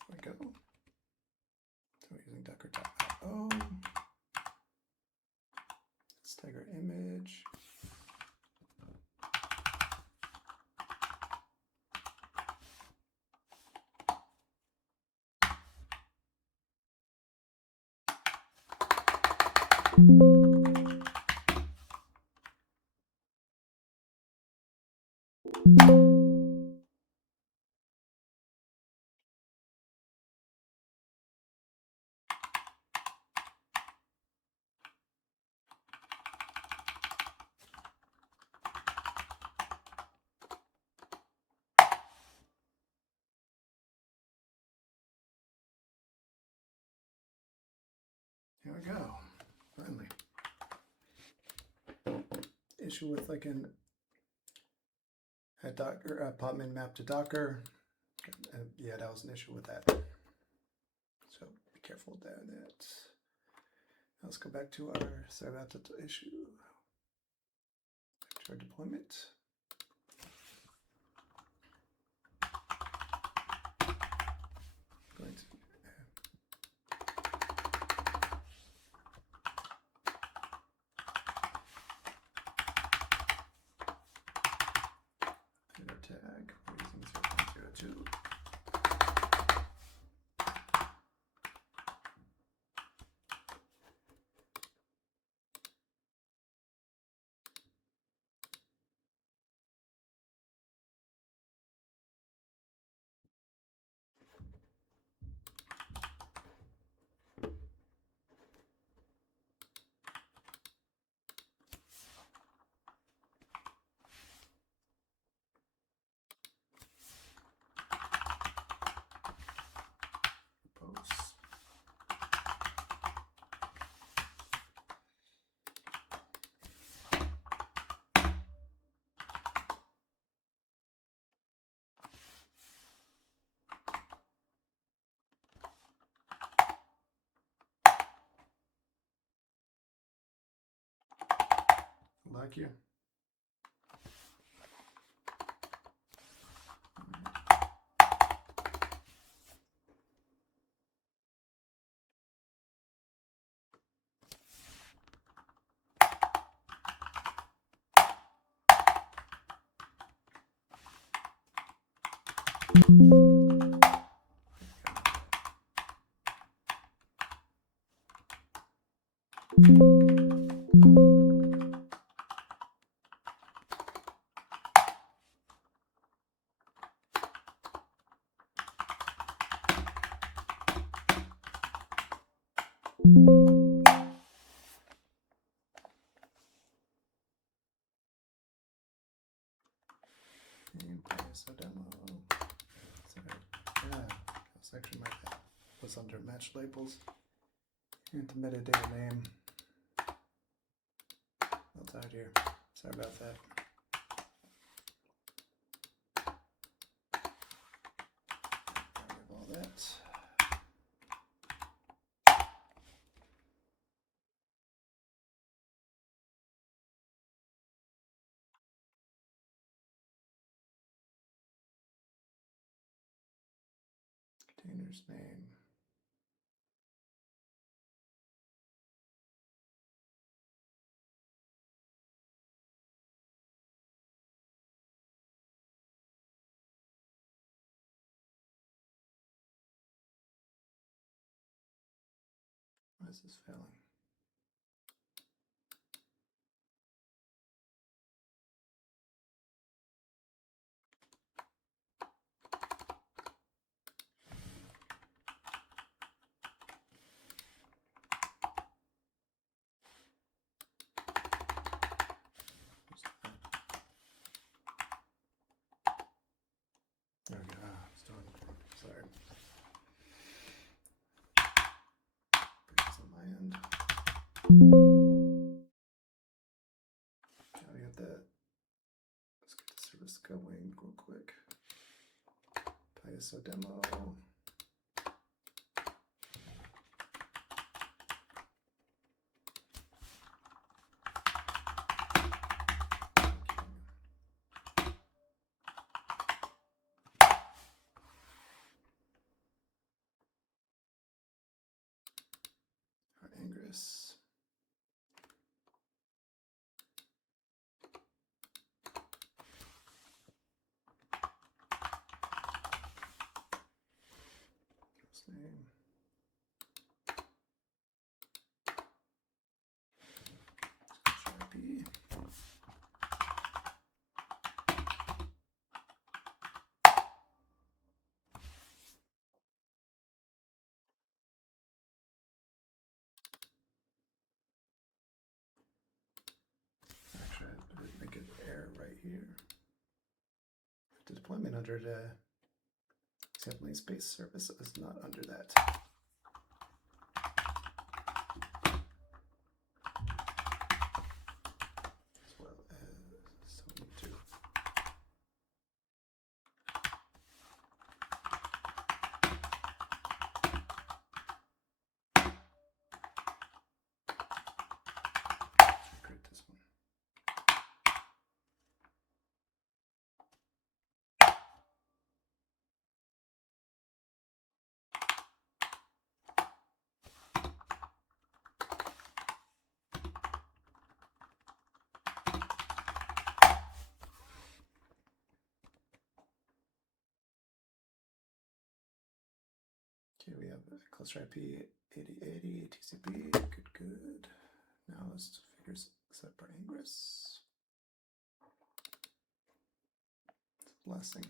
There we go. So we're using docker.io. Let's tag our image. Here we go. Finally. Issue with like a Docker Podman map to Docker. Yeah, that was an issue with that. So be careful with that. Let's go back to our sorry about the issue. Back to our deployment. Going to tag. We're using 0.02. like you. So demo. Sorry. Yeah, that's actually my bad. Was under match labels. And the metadata name. That's out here. Sorry about that. All that. Container's name. Why is this failing? There we go. It's done. Sorry. Breaks on my end. Now we got that. Let's get the service going real quick. ISO demo. Ingress. First name. Sharpie. Actually, I did make an error right here. The deployment under the except namespace service is not under that. As well as someone too. Create this one. Okay, we have a cluster IP 8080 TCP. Good. Now let's figure set for ingress. Last thing.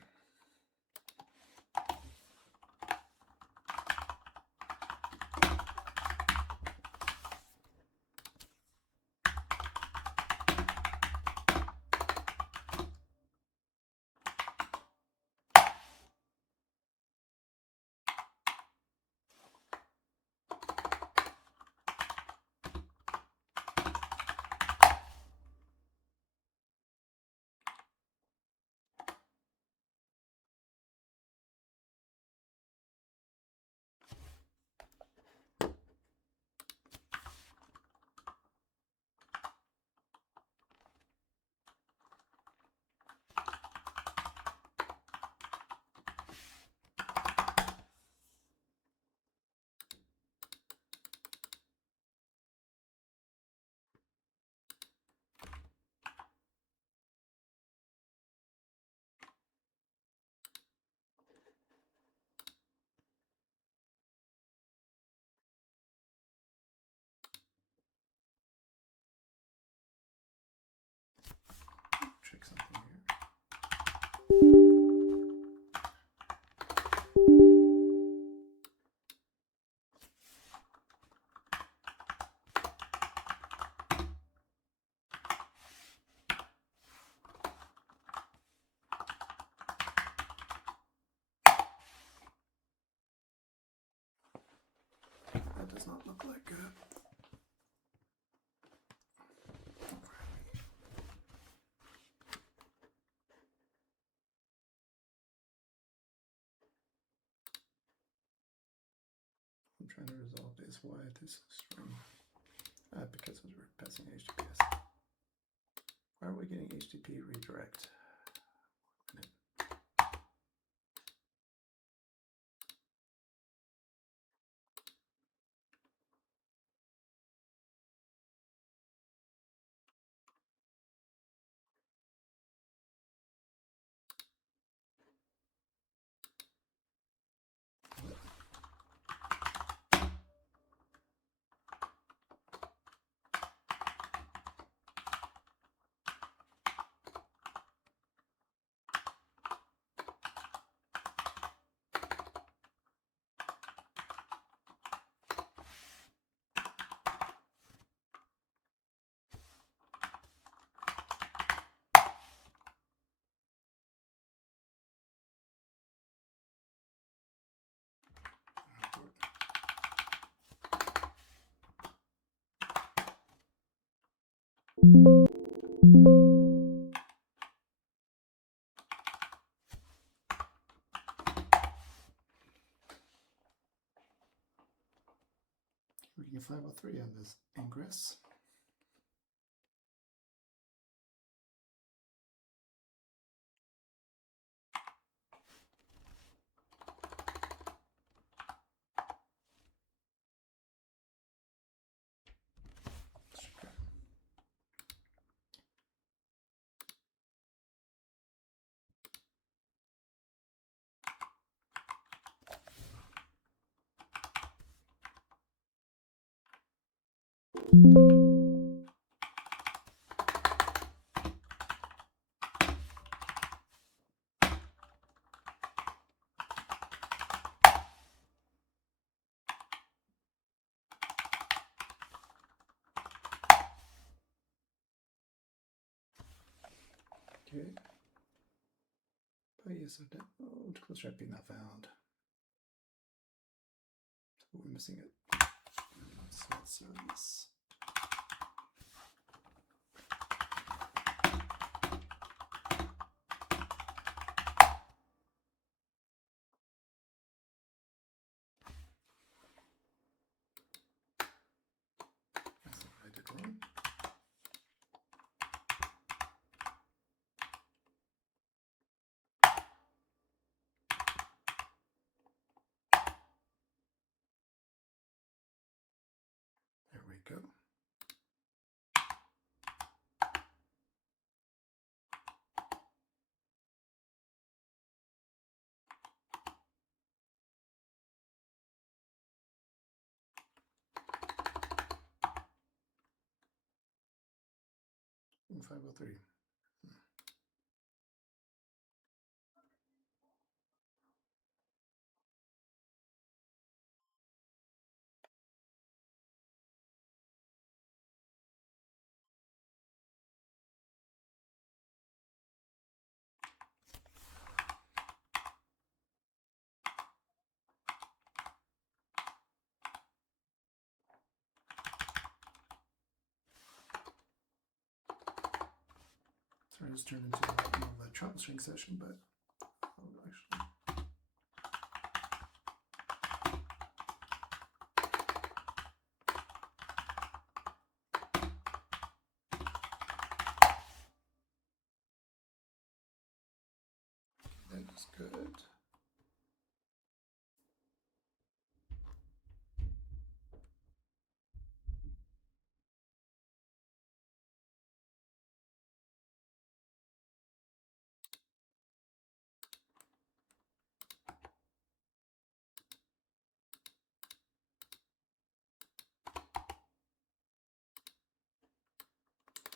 trying to resolve is why this string. Because we're passing HTTPS. Why are we getting HTTP redirect? Reading 503 on this ingress. Okay. By use of download, close rep not found. So we're missing it. Smart service. That's what I did wrong. There we go. In 503. Sorry, this turned into a trouble string session, but actually. That is good.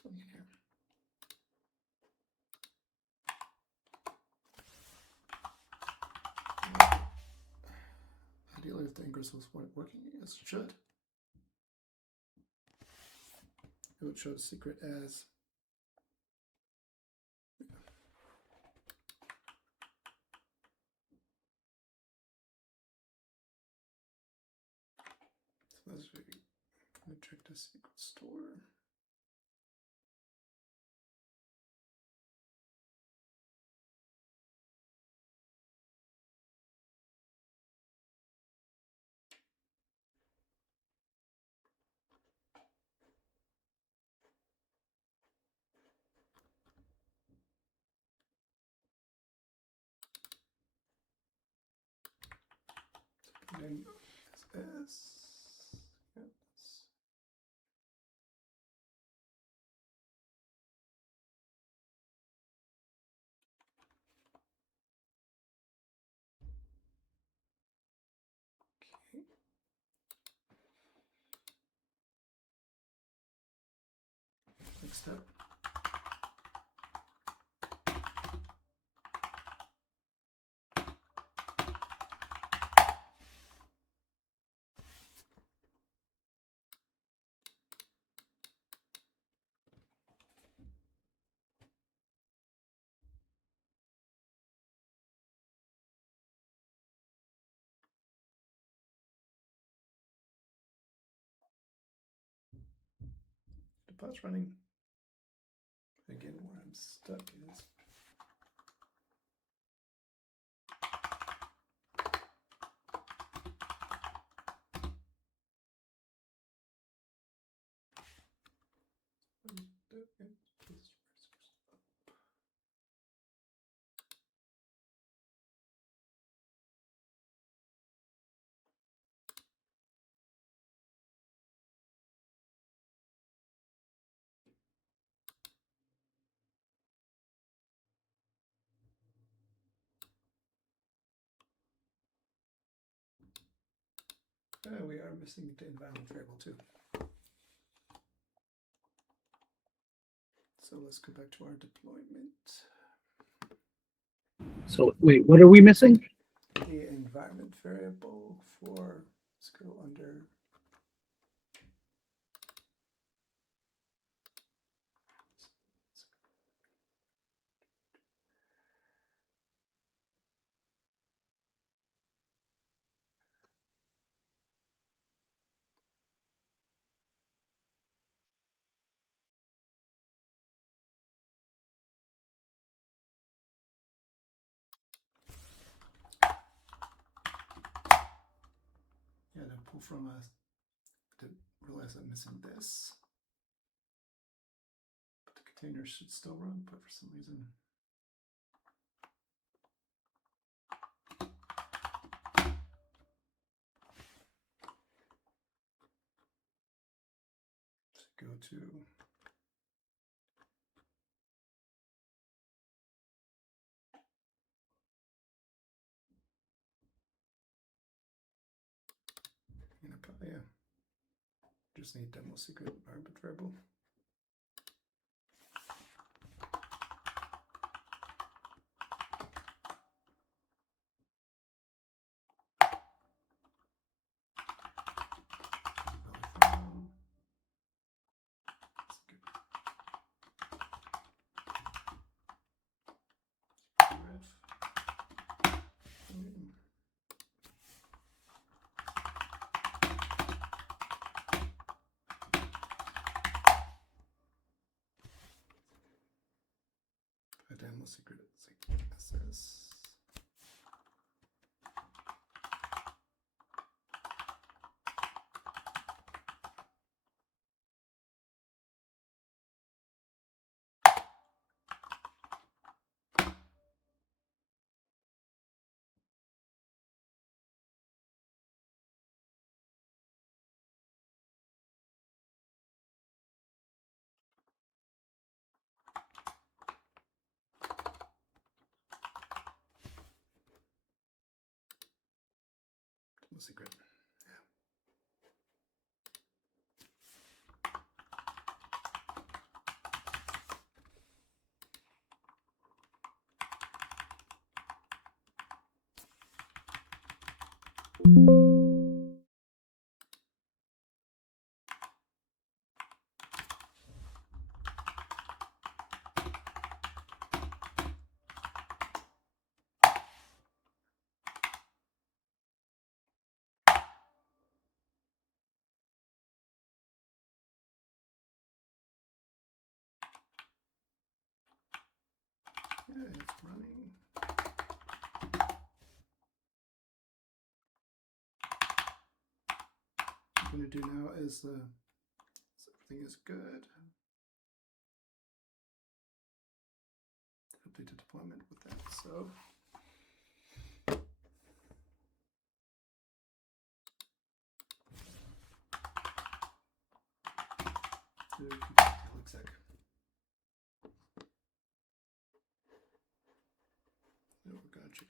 Here. Ideally, if the ingress was working as it should, it would show the secret as so let's check the secret store. name is yes. Okay. Next step. The pod's running. Again, where I'm stuck is we are missing the environment variable too. So let's go back to our deployment. So wait, what are we missing? The environment variable for, let's go under. Yeah, to pull from us, to realize I'm missing this. But the container should still run, but for some reason. Go to yeah. Just need demo secret environment variable. Demo secret SS. Demo secret. Yeah, it's running. What I'm going to do now is so everything is good. Update the deployment with that. So country.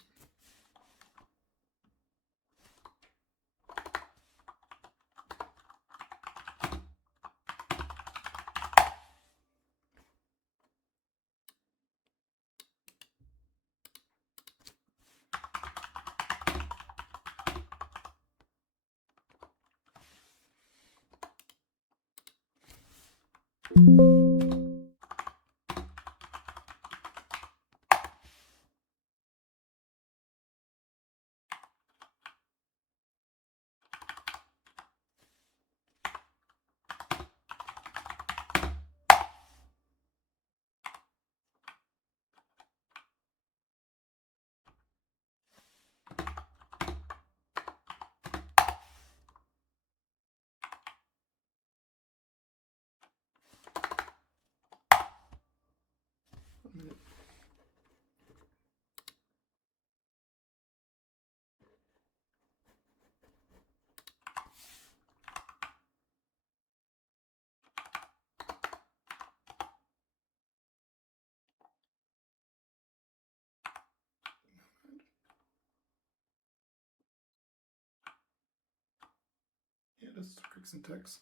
Yeah, that's quick syntax.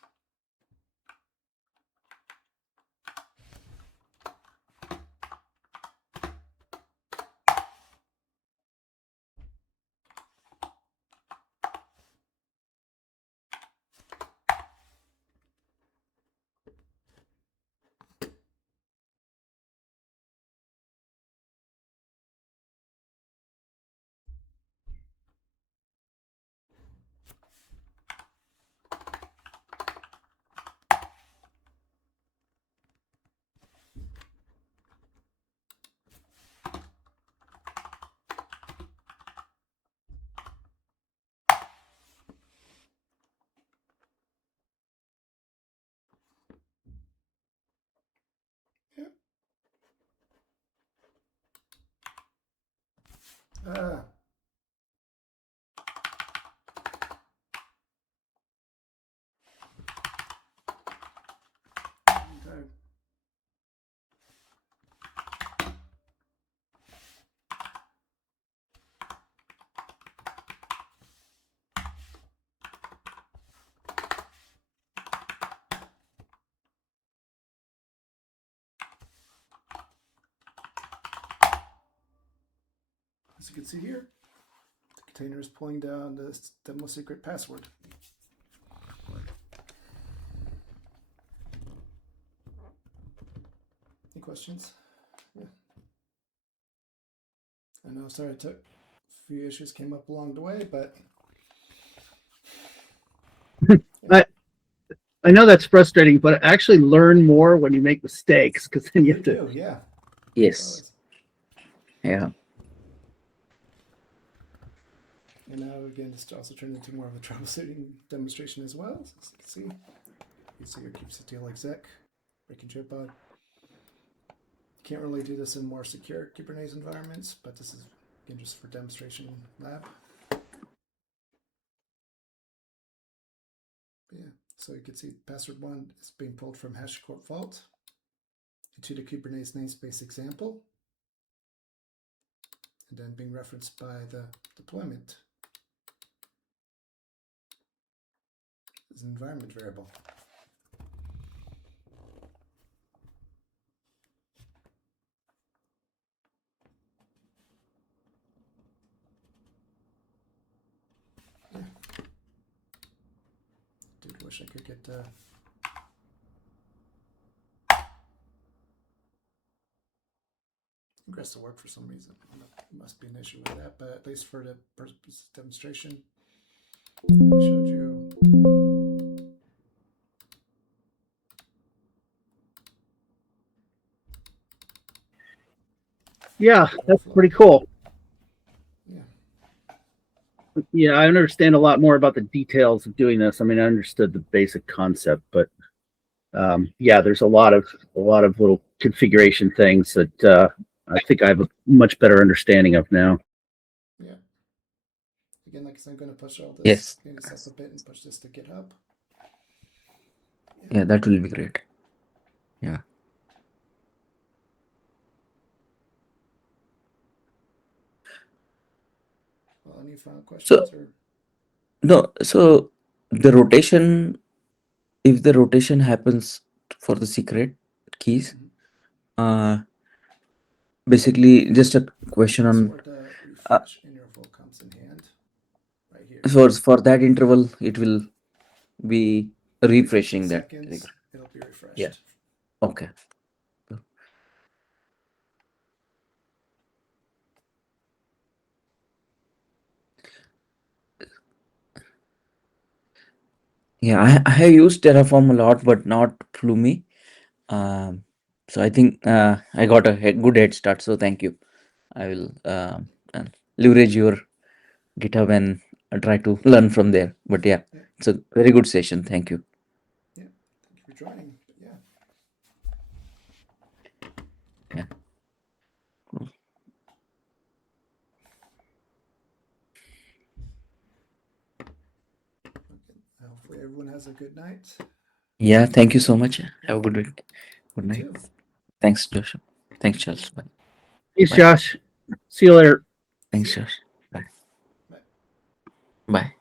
Yeah. Ah. Okay. As you can see here, the container is pulling down the demo secret password. Any questions? Yeah. I know, sorry, it took a few issues came up along the way, but I know that's frustrating, but actually learn more when you make mistakes, because then you have to. do, yeah. Yes. Yeah. And now again, this also turned into more of a troubleshooting demonstration as well. So as you can see your kubectl exec, breaking tripod. Can't really do this in more secure Kubernetes environments, but this is again just for demonstration lab. Yeah, so you can see password 1 is being pulled from HashiCorp Vault into the Kubernetes namespace example, and then being referenced by the deployment as an environment variable. Yeah. Dude, wish I could get Ingress to work for some reason. Must be an issue with that, but at least for the purpose of demonstration, I showed you. Yeah, that's pretty cool. Yeah. Yeah, I understand a lot more about the details of doing this. I mean, I understood the basic concept, but yeah, there's a lot of little configuration things that I think I have a much better understanding of now. Yeah. Again, like I said, I'm going to push all this. Yes. Clean this up a bit and push this to GitHub. Yeah, that will be great. Yeah. any final questions? Or No, so the rotation, if the rotation happens for the secret keys, basically just a question on password refresh interval comes in hand right here. for that interval, it will be refreshing that. Seconds, it'll be refreshed. Yeah. Okay. Yeah, I have used Terraform a lot, but not Pulumi. So I think I got a good head start. So thank you. I will leverage your GitHub and try to learn from there. But yeah, it's a very good session. Thank you. Yeah, thank you for joining. Yeah. Yeah. Hopefully everyone has a good night. Yeah, thank you so much. Have a good week. Good You night. too. Thanks, Josh. Thanks, Charles. Bye. Thanks, Bye. Josh. See you later. Thanks, Josh. Bye. Bye. Bye.